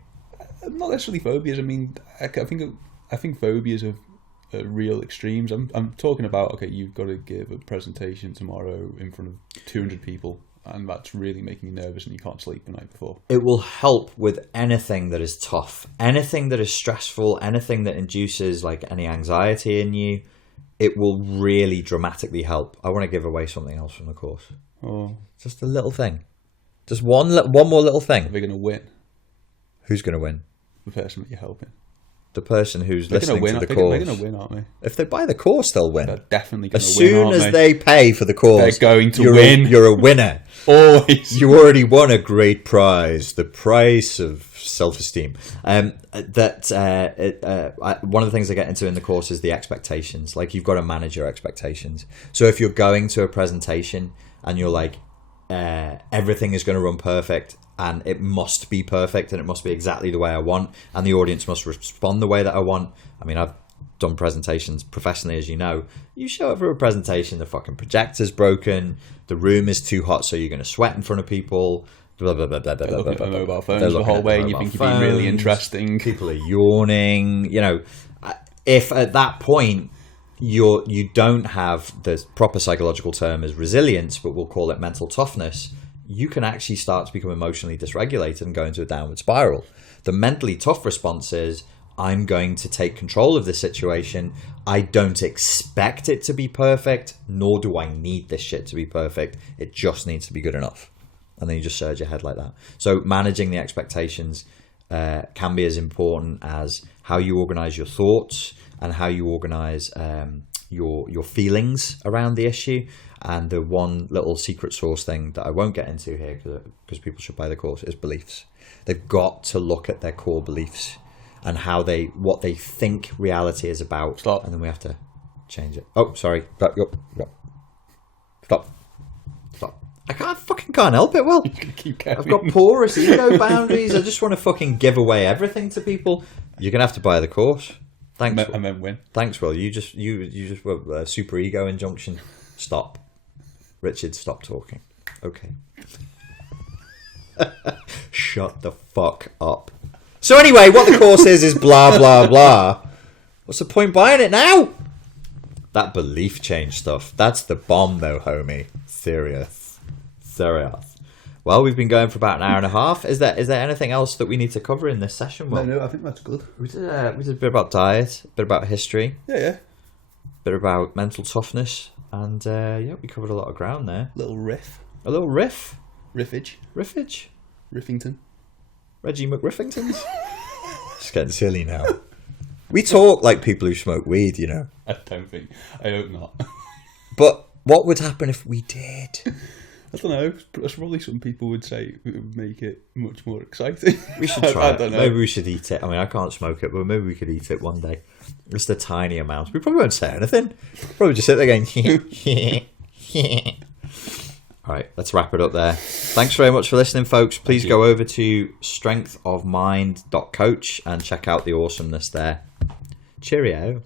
Not necessarily phobias. I mean, I think phobias are real extremes. I'm talking about, okay, you've got to give a presentation tomorrow in front of 200 people, and that's really making you nervous, and you can't sleep the night before. It will help with anything that is tough, anything that is stressful, anything that induces like any anxiety in you. It will really dramatically help. I want to give away something else from the course. Oh, just a little thing. Just one more little thing. Are they going to win? Who's going to win? The person that you're helping. The person who's listening to the course. They're going to win, aren't they? If they buy the course, they'll win. They're definitely going to win, As soon as they pay for the course, they're going to win. You're a winner. Always. You already won a great prize. The price of self-esteem. One of the things I get into in the course is the expectations. Like, you've got to manage your expectations. So if you're going to a presentation and you're like, everything is going to run perfect and it must be perfect and it must be exactly the way I want and the audience must respond the way that I want. I mean, I've done presentations professionally, as you know. You show up for a presentation, the fucking projector's broken, the room is too hot so you're going to sweat in front of people, blah, blah, blah, blah, blah, they're looking blah, at blah, mobile phones the whole way and you think you're being really interesting. People are yawning. You know, if at that point you don't have the proper psychological term as resilience, but we'll call it mental toughness, you can actually start to become emotionally dysregulated and go into a downward spiral. The mentally tough response is, I'm going to take control of this situation. I don't expect it to be perfect, nor do I need this shit to be perfect. It just needs to be good enough. And then you just surge ahead like that. So managing the expectations can be as important as how you organize your thoughts and how you organize your feelings around the issue. And the one little secret sauce thing that I won't get into here because people should buy the course is beliefs. They've got to look at their core beliefs and what they think reality is about. Stop. And then we have to change it. Oh, sorry. Stop. I can't help it. Well, keep going. I've got porous ego boundaries. I just want to fucking give away everything to people. You're gonna have to buy the course. Thanks. I meant win. Thanks, Will. You just were super ego injunction. Stop. Richard, stop talking. Okay. Shut the fuck up. So anyway, what the course is blah, blah, blah. What's the point buying it now? That belief change stuff. That's the bomb though, homie. Serious. Well, we've been going for about an hour and a half. Is there anything else that we need to cover in this session? Well, No, I think that's good. We did a bit about diet, a bit about history. Yeah. A bit about mental toughness. And we covered a lot of ground there. A little riff. Riffage. Riffington. Reggie McRiffingtons. It's getting silly now. We talk like people who smoke weed, you know. I hope not. But what would happen if we did? I don't know. That's probably some people would say it would make it much more exciting. We should try I don't it. know. Maybe we should eat it. I mean, I can't smoke it, but maybe we could eat it one day. Just a tiny amount. We probably won't say anything. Probably just sit there going, All right, let's wrap it up there. Thanks very much for listening, folks. Please go over to strengthofmind.coach and check out the awesomeness there. Cheerio.